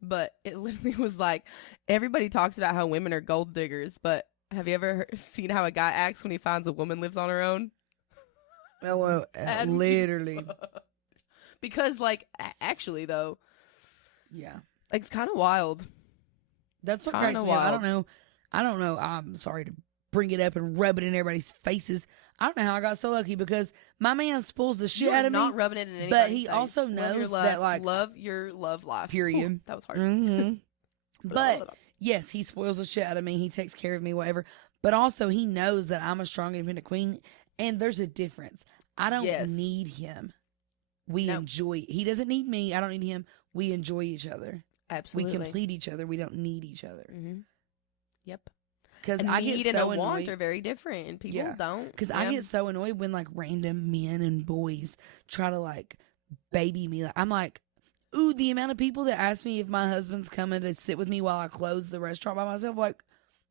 But it literally was like, everybody talks about how women are gold diggers, but have you ever seen how a guy acts when he finds a woman lives on her own? Well, literally. Because, like, actually, though. Yeah. Like, it's kind of wild. That's what cracks me up. I don't know. I'm sorry to bring it up and rub it in everybody's faces. I don't know how I got so lucky because my man spoils the shit out of me. Not rubbing it in anybody's but he face. also knows that, like. Love your love life. Period. Ooh, that was hard. Mm-hmm. But. Yes, he spoils the shit out of me. He takes care of me, whatever. But also, he knows that I'm a strong, independent queen, and there's a difference. I don't need him. We enjoy. He doesn't need me. I don't need him. We enjoy each other. Absolutely, we complete each other. We don't need each other. Mm-hmm. Yep. Because I get so annoyed. Want are very different, and people don't. Because I get so annoyed when like random men and boys try to like baby me. I'm like. Ooh, the amount of people that ask me if my husband's coming to sit with me while I close the restaurant by myself, like,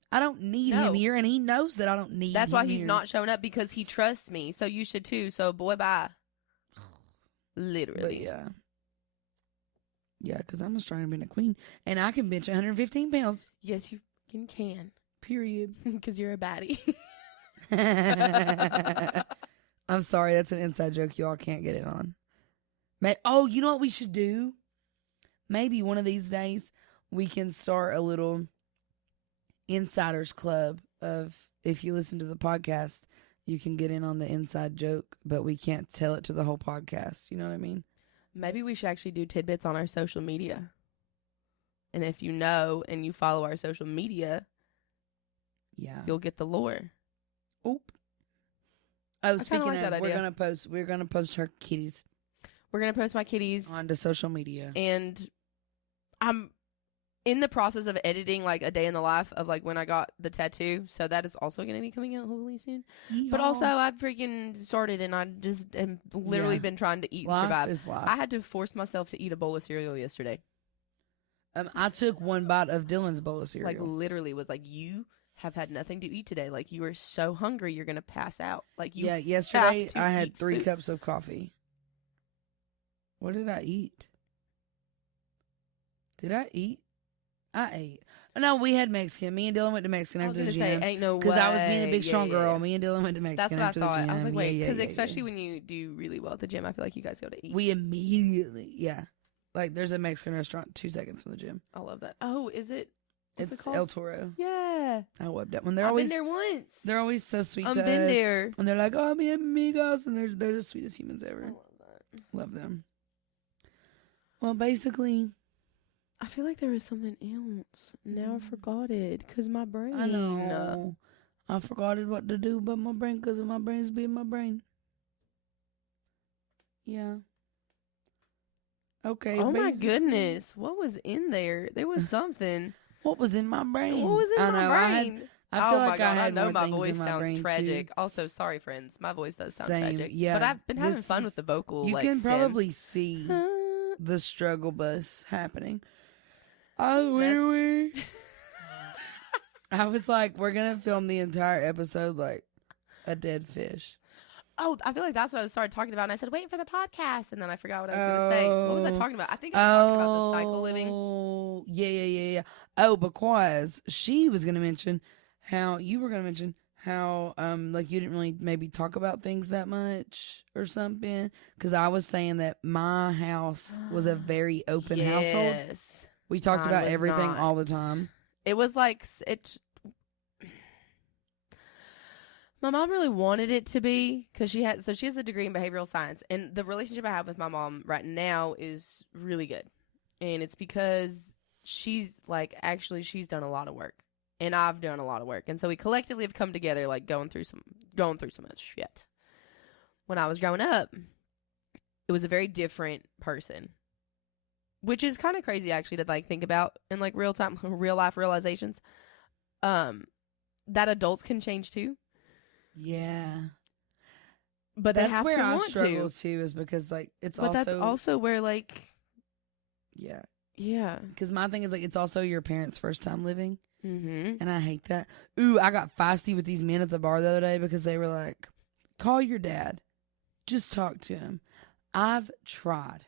I don't need him here, and he knows that I don't need him. That's why he's not showing up, because he trusts me. So you should too. So boy, bye. Literally. But yeah, because I'm a strong independent queen, and I can bench 115 pounds. Yes, you can. Period. Because you're a baddie. I'm sorry, that's an inside joke. Y'all can't get it on. Oh, you know what we should do? Maybe one of these days we can start a little insiders club of, if you listen to the podcast, you can get in on the inside joke, but we can't tell it to the whole podcast. You know what I mean? Maybe we should actually do tidbits on our social media. And if you know and you follow our social media, you'll get the lore. Oop. Oh, speaking of, we're gonna post her kitties. We're going to post my kitties onto social media. And I'm in the process of editing like a day in the life of like when I got the tattoo. So that is also going to be coming out hopefully soon. Yeehaw. But also I've freaking started and I just am literally been trying to eat and survive. Is life. I had to force myself to eat a bowl of cereal yesterday. I took one bite of Dylan's bowl of cereal. Like literally was like, you have had nothing to eat today. Like you are so hungry you're going to pass out. Like you yesterday I had 3 cups of coffee. What did I eat? Did I eat? I ate. No, we had Mexican. Me and Dylan went to Mexican after the gym. I was going to say, ain't no way. Because I was being a big, strong girl. Me and Dylan went to Mexican after the gym. That's what I thought. I was like, wait, because especially when you do really well at the gym, I feel like you guys go to eat. We immediately, like, there's a Mexican restaurant 2 seconds from the gym. I love that. Oh, is it? What's it called? El Toro. Yeah. I love that one. I've been there once. They're always so sweet to us. I've been there. And they're like, oh, mi amigos. And they're the sweetest humans ever. I love that. Love them. Well, basically, I feel like there was something else. Now I forgot it because my brain. I know. I forgot what to do, but my brain, because my brain's being my brain. Yeah. Okay. Oh my goodness! What was in there? There was something. What was in my brain? What was in my brain? I feel oh my like god, I I had know more my things voice in my sounds brain tragic. too. Also, sorry friends, my voice does sound Same, tragic. yeah. But I've been having This fun is- with the vocal. You like, can stems. probably see the struggle bus happening. I literally, I was like, we're gonna film the entire episode like a dead fish. Oh, I feel like that's what I started talking about. And I said, waiting for the podcast. And then I forgot what I was going to say. What was I talking about? I think I was talking about the cycle living. Oh, yeah. Oh, because she was going to mention how you were going to mention how, like you didn't really maybe talk about things that much or something. Because I was saying that my house was a very open household. Yes. We talked Mine about was everything not. all the time. It was like, my mom really wanted it to be because she has a degree in behavioral science, and the relationship I have with my mom right now is really good, and it's because she's done a lot of work, and I've done a lot of work, and so we collectively have come together like going through some shit. When I was growing up, it was a very different person, which is kind of crazy actually to like think about in like real life realizations. That adults can change too. Yeah. But that's they have where to I want struggle to. too, is because like But that's also where like yeah. Because my thing is like it's also your parents' first time living, Mm-hmm. and I hate that. Ooh, I got feisty with these men at the bar the other day because they were like, "Call your dad, just talk to him." I've tried.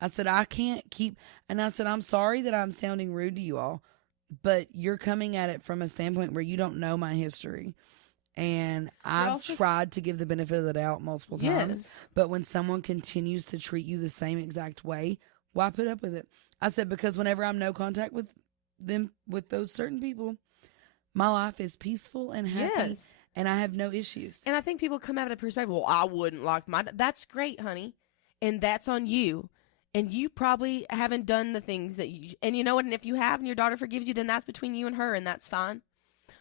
I said I can't keep, and I said I'm sorry that I'm sounding rude to you all, but you're coming at it from a standpoint where you don't know my history. And I've tried to give the benefit of the doubt multiple times. Yes. But when someone continues to treat you the same exact way, why put up with it? I said, because whenever I'm no contact with them, with those certain people, my life is peaceful and happy. Yes. And I have no issues. And I think people come at a perspective, well, I wouldn't lock my... That's great, honey. And that's on you. And you probably haven't done the things that you... And you know what? And if you have and your daughter forgives you, then that's between you and her, and that's fine.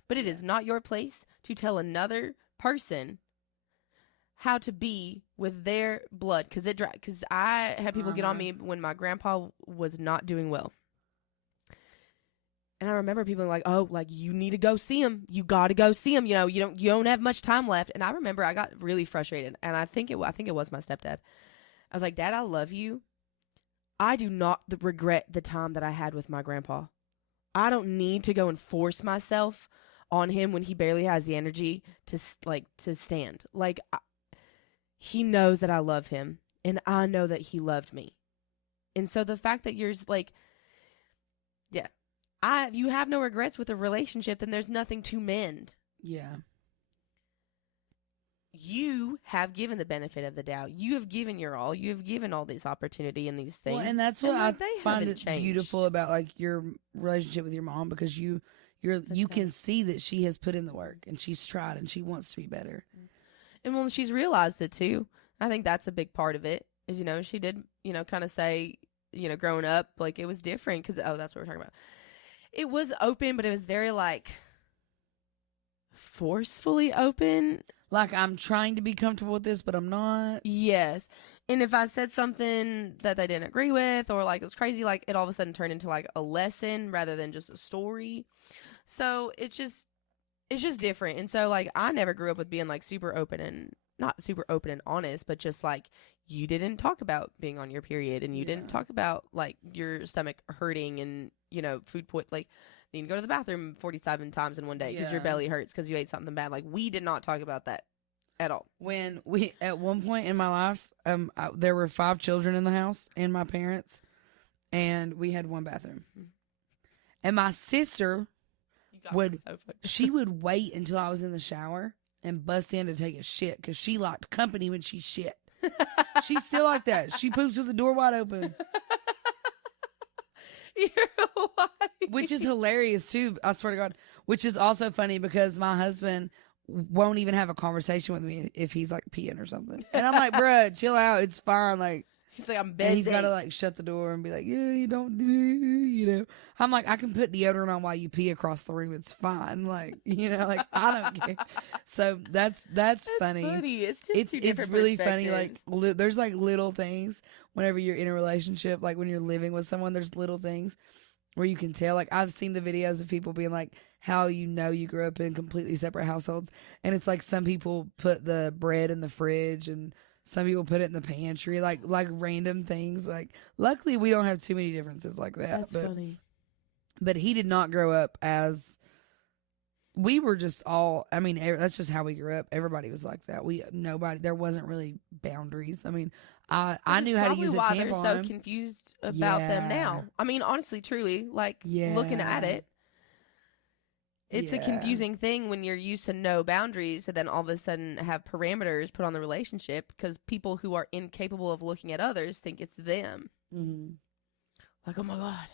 But it is not your place to tell another person how to be with their blood. Because I had people get on me when my grandpa was not doing well. And I remember people like, oh, like, you need to go see him. You got to go see him. You know, you don't have much time left. And I remember I got really frustrated. And I think it was my stepdad. I was like, Dad, I love you. I do not regret the time that I had with my grandpa. I don't need to go and force myself on him when he barely has the energy to stand. Like, he knows that I love him, and I know that he loved me. And so the fact that you're like, yeah, you have no regrets with a relationship, then there's nothing to mend. Yeah. You have given the benefit of the doubt. You have given your all. You have given all this opportunity and these things. Well, and that's what I find it changed. beautiful about like your relationship with your mom, because you can see that she has put in the work and she's tried and she wants to be better. And when she's realized it too, I think that's a big part of it. Is, she did, kind of say, growing up, like, it was different because, that's what we're talking about. It was open, but it was very like forcefully open. Like, I'm trying to be comfortable with this, but I'm not. Yes. And if I said something that they didn't agree with, or like it was crazy, like, it all of a sudden turned into like a lesson rather than just a story. So it's just different. And so, like, I never grew up with being like super open and not super open and honest, but just like, you didn't talk about being on your period, and you didn't talk about like your stomach hurting and, food like needing to go to the bathroom 47 times in one day because your belly hurts because you ate something bad. Like, we did not talk about that at all. When at one point in my life, there were 5 children in the house and my parents, and we had one bathroom. And my sister would wait until I was in the shower and bust in to take a shit because she liked company when she shit. She's still like that. She poops with the door wide open. You're lying. Which is hilarious too, I swear to God. Which is also funny because my husband won't even have a conversation with me if he's like peeing or something. And I'm like, bruh, chill out. It's fine. Like, he's like, I'm busy. And he's got to like shut the door and be like, yeah, you don't do, I'm like, I can put deodorant on while you pee across the room. It's fine. Like, like, I don't care. So that's funny. It's just it's really funny. Like, there's like little things whenever you're in a relationship, like when you're living with someone, there's little things where you can tell. Like, I've seen the videos of people being like, how you know you grew up in completely separate households. And it's like some people put the bread in the fridge and some people put it in the pantry, like random things. Like, luckily we don't have too many differences like that. That's funny. But he did not grow up as, we were just all, I mean, that's just how we grew up. Everybody was like that. There wasn't really boundaries. I mean, I knew how to use a tampon. They're so confused about them now. I mean, honestly, truly, like, looking at it, it's a confusing thing when you're used to no boundaries and then all of a sudden have parameters put on the relationship because people who are incapable of looking at others think it's them. Mm-hmm. Like, oh my God.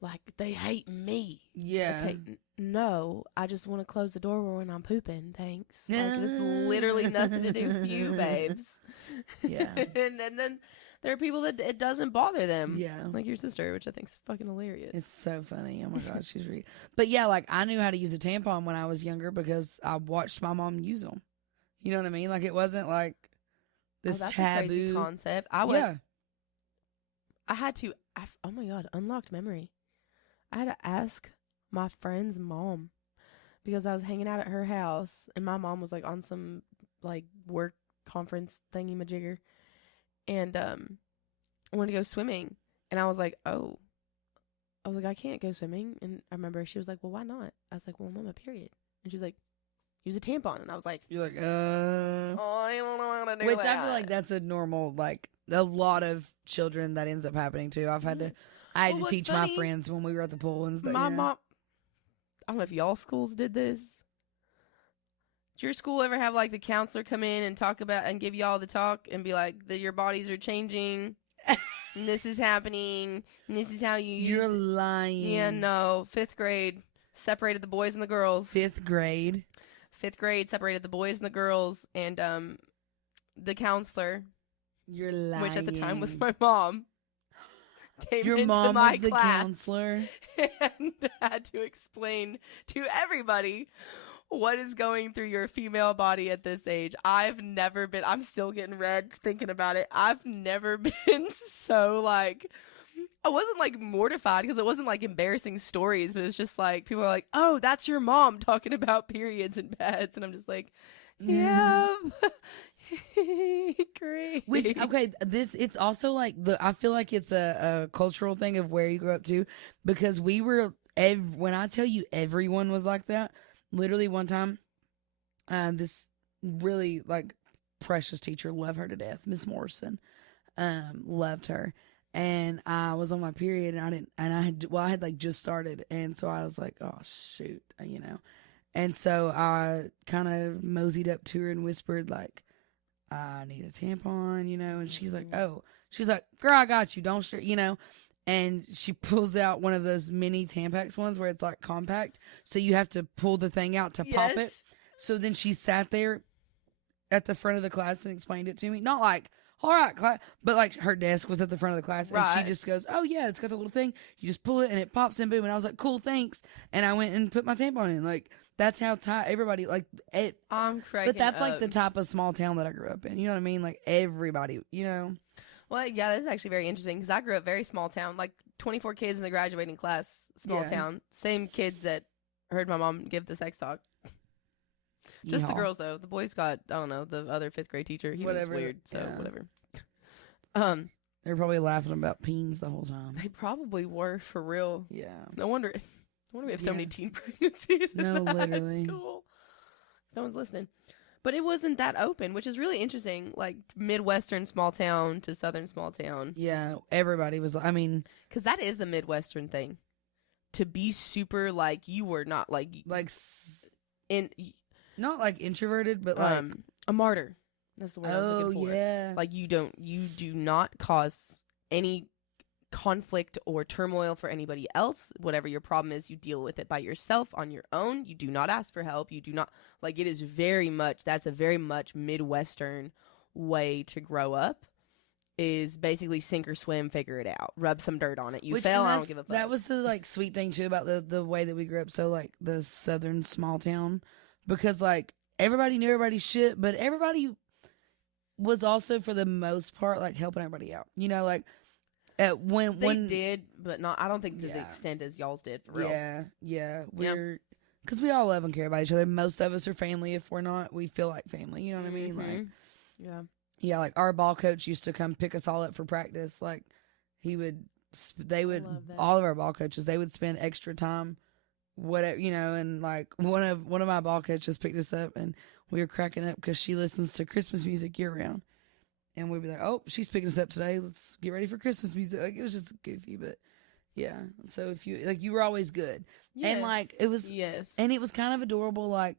Like, they hate me. Yeah. Okay, no, I just want to close the door when I'm pooping. Thanks. Like, it's literally nothing to do with you, babes. Yeah. and then there are people that it doesn't bother them. Yeah. Like your sister, which I think is fucking hilarious. It's so funny. Oh my God, she's really. But yeah, like, I knew how to use a tampon when I was younger because I watched my mom use them. You know what I mean? Like, it wasn't like this that's taboo a crazy concept. I had to. Oh my God, unlocked memory. I had to ask my friend's mom because I was hanging out at her house and my mom was like on some like work conference thingy majigger and I wanted to go swimming and I was like, I can't go swimming. And I remember she was like, well, why not? I was like, well, I'm on my period. And she's like, use a tampon. And I was like, you're like, oh, I don't know how to do which that. I feel like that's a normal, like, a lot of children that ends up happening too. I had to teach my friends when we were at the pool and stuff. My mom, I don't know if y'all schools did this. Did your school ever have like the counselor come in and talk about and give y'all the talk and be like, that your bodies are changing and this is happening and this is how you use You're lying. Yeah, no. 5th grade separated the boys and the girls. 5th grade? 5th grade separated the boys and the girls and the counselor. You're lying. Which at the time was my mom. Your mom was the counselor and had to explain to everybody what is going through your female body at this age. I'm still getting red thinking about it. I've never been so like, I wasn't like mortified because it wasn't like embarrassing stories, but it was just like, people are like, oh, that's your mom talking about periods and pads. And I'm just like, yeah. Great. Which, okay, it's also like I feel like it's a cultural thing of where you grew up to, because we were when I tell you everyone was like that. Literally one time, this really like precious teacher, love her to death, Miss Morrison, loved her, and I was on my period and I had like just started, and so I was like, oh shoot, you know, and so I kind of moseyed up to her and whispered like, I need a tampon, you know, and she's like, girl, I got you, don't you know, and she pulls out one of those mini Tampax ones where it's like compact, so you have to pull the thing out to pop it. So then she sat there at the front of the class and explained it to me, not like, all right, class, but like her desk was at the front of the class, and she just goes, oh yeah, it's got the little thing, you just pull it and it pops and boom, and I was like, cool, thanks, and I went and put my tampon in. Like, that's how everybody, like, it. I'm cracking But that's up. like the type of small town that I grew up in. You know what I mean? Like, everybody, you know. Well, yeah, that's actually very interesting because I grew up very small town, like 24 kids in the graduating class, small town. Same kids that heard my mom give the sex talk. Just the girls, though. The boys got, I don't know, the other 5th grade teacher. He was weird, so whatever. They were probably laughing about peens the whole time. They probably were, for real. Yeah. No wonder we have so many teen pregnancies in literally. school. No one's listening. But it wasn't that open, which is really interesting. Like, Midwestern small town to Southern small town. Yeah, everybody was, I mean. Because that is a Midwestern thing. To be super, like, you were not, like. Not, like, introverted, but, like. A martyr. That's the word I was looking for. Oh, yeah. Like, you do not cause any conflict or turmoil for anybody else. Whatever your problem is, you deal with it by yourself on your own. You do not ask for help. You do not, like, it is that's a very much Midwestern way to grow up, is basically sink or swim, figure it out, rub some dirt on it. You fail, I don't give a fuck. That was the, like, sweet thing too about the way that we grew up. So, like, the Southern small town, because, like, everybody knew everybody's shit, but everybody was also, for the most part, like, helping everybody out, you know, like, when did, but not. I don't think to the extent as y'all's did, for real. Yeah. because we all love and care about each other. Most of us are family. If we're not, we feel like family. You know what I mean? Like, yeah. Like our ball coach used to come pick us all up for practice. Like they would, all of our ball coaches, they would spend extra time, whatever, and like one of my ball coaches picked us up, and we were cracking up because she listens to Christmas music year round. And we'd be like, oh, she's picking us up today. Let's get ready for Christmas music. Like, it was just goofy, but yeah. So if you were always good. Yes. And like, it was, and it was kind of adorable. Like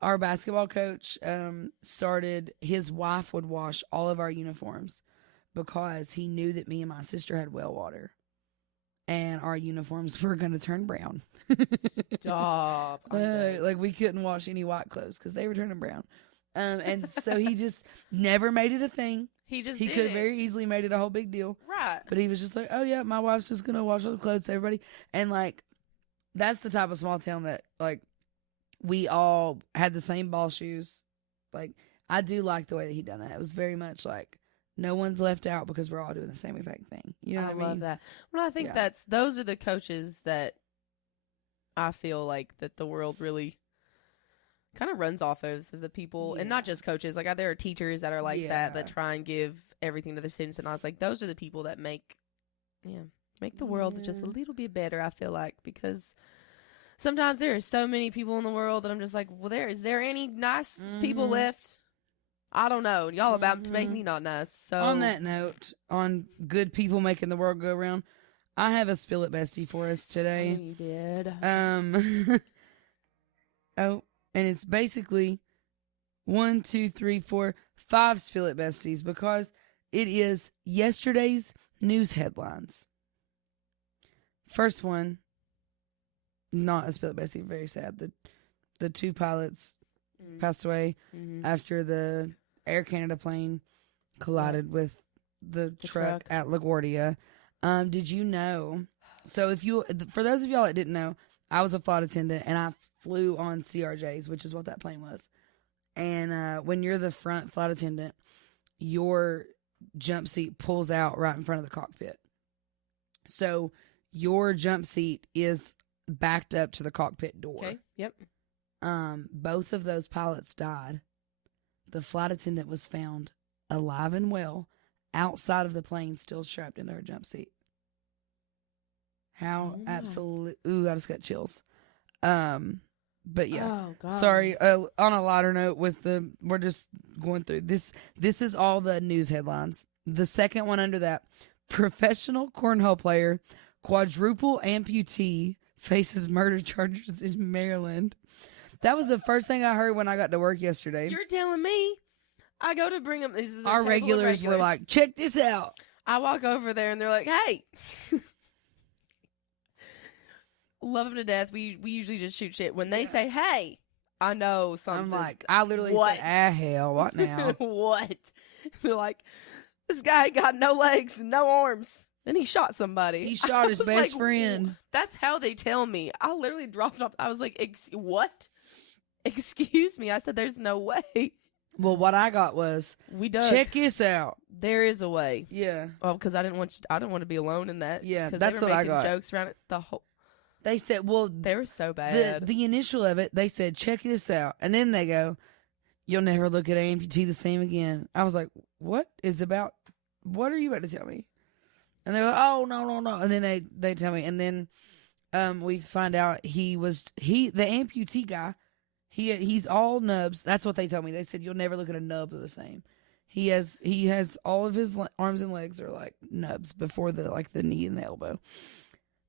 our basketball coach, started, his wife would wash all of our uniforms because he knew that me and my sister had well water and our uniforms were going to turn brown. Stop. Like we couldn't wash any white clothes because they were turning brown. And so he just never made it a thing. He could have very easily made it a whole big deal. Right. But he was just like, oh, yeah, my wife's just going to wash all the clothes to everybody. And, like, that's the type of small town that, like, we all had the same ball shoes. Like, I do like the way that he done that. It was very much like no one's left out because we're all doing the same exact thing. You know what I mean? I love that. Well, I think those are the coaches that I feel like that the world really kind of runs off of the people, and not just coaches. Like there are teachers that are like that try and give everything to the students, and I was like, those are the people that make the world just a little bit better. I feel like, because sometimes there are so many people in the world that I'm just like, well, is there any nice people left? I don't know. Y'all about to make me not nice. So on that note, on good people making the world go round, I have a Spill It Bestie for us today. Oh, you did. And it's basically 1, 2, 3, 4, 5 Spill It Besties because it is yesterday's news headlines. First one, not a Spill It Bestie, very sad. The 2 pilots passed away after the Air Canada plane collided with the truck at LaGuardia. Did you know? So for those of y'all that didn't know, I was a flight attendant and I flew on CRJs, which is what that plane was. And when you're the front flight attendant, your jump seat pulls out right in front of the cockpit. So your jump seat is backed up to the cockpit door. Okay. Yep. Both of those pilots died. The flight attendant was found alive and well outside of the plane, still strapped into her jump seat. How absolute! Ooh, I just got chills. But yeah, sorry. On a lighter note, we're just going through this. This is all the news headlines. The second one under that: professional cornhole player, quadruple amputee faces murder charges in Maryland. That was the first thing I heard when I got to work yesterday. You're telling me? I go to bring them. Our regulars were like, "Check this out." I walk over there and they're like, "Hey." Love them to death. We usually just shoot shit. When they say, "Hey," I know something. I'm like, I literally said, hell, what now? What? They're like, this guy got no legs and no arms, and he shot somebody. He shot his best friend. That's how they tell me. I literally dropped off. I was like, what? Excuse me. I said, there's no way. Well, what I got was, check this out. There is a way. Yeah. Well, because I didn't want to be alone in that. Yeah, that's what I got. Jokes around it the whole. They said, well, they were so bad. The initial of it, they said, check this out. And then they go, you'll never look at an amputee the same again. I was like, what are you about to tell me? And they're like, oh, no. And then they tell me. And then we find out the amputee guy, he's all nubs. That's what they told me. They said, you'll never look at a nub the same. He has all of his arms and legs are like nubs before the knee and the elbow.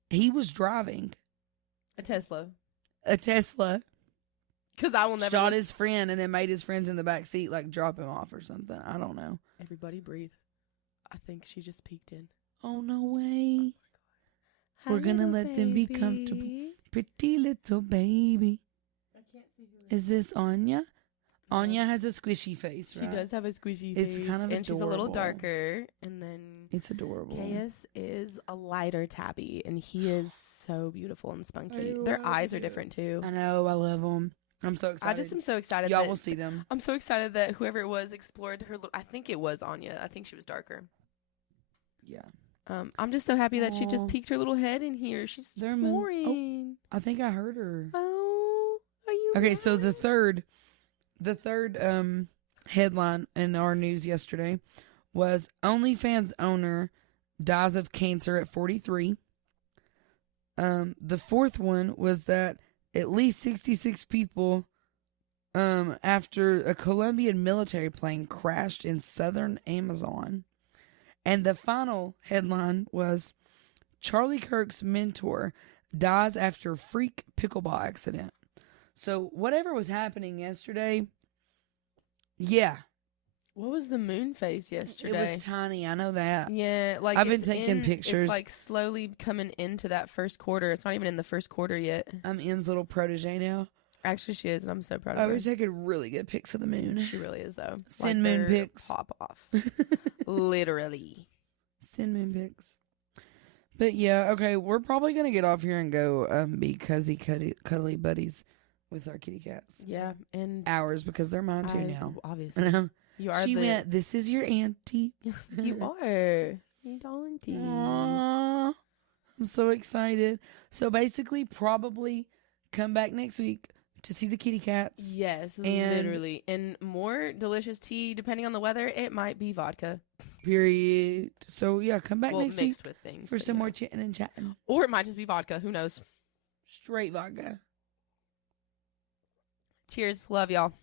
He was driving a Tesla. Because I will never shot his friend and then made his friends in the back seat like drop him off or something. I don't know. Everybody breathe. I think she just peeked in. Oh, no way. We're going to let them be comfortable. Pretty little baby. I can't see who is this Anya? Anya has a squishy face, right? She does have a squishy face. It's kind of adorable. And she's a little darker. And then it's adorable. Caius is a lighter tabby, and he is so beautiful and spunky. Their eyes are different, too. I know. I love them. I'm so excited. I just am so excited. Y'all will see them. I'm so excited that whoever it was explored her. I think it was Anya. I think she was darker. Yeah. I'm just so happy that she just peeked her little head in here. She's snoring. Oh, I think I heard her. Oh. Okay, so the third headline in our news yesterday was OnlyFans owner dies of cancer at 43. The fourth one was that at least 66 people after a Colombian military plane crashed in southern Amazon. And the final headline was Charlie Kirk's mentor dies after freak pickleball accident. So whatever was happening yesterday, yeah. What was the moon phase yesterday? It was tiny. I know that. Yeah, like I've been taking pictures. It's like slowly coming into that first quarter. It's not even in the first quarter yet. I'm M's little protege now. Actually, she is, and I'm so proud of I her. was taking really good pics of the moon. She really is, though. Send moon they're pics. Pop off. Literally. Send moon pics. But yeah, okay, we're probably gonna get off here and go be cozy, cuddly buddies with our kitty cats. Yeah, and ours because they're mine too now. Obviously, you are. She went. This is your auntie. You are. You auntie. Aww. I'm so excited. So basically, probably come back next week to see the kitty cats. Yes, and literally. And more delicious tea, depending on the weather. It might be vodka. Period. So yeah, come back next week with things, for some more chitting and chatting. Or it might just be vodka. Who knows? Straight vodka. Cheers. Love y'all.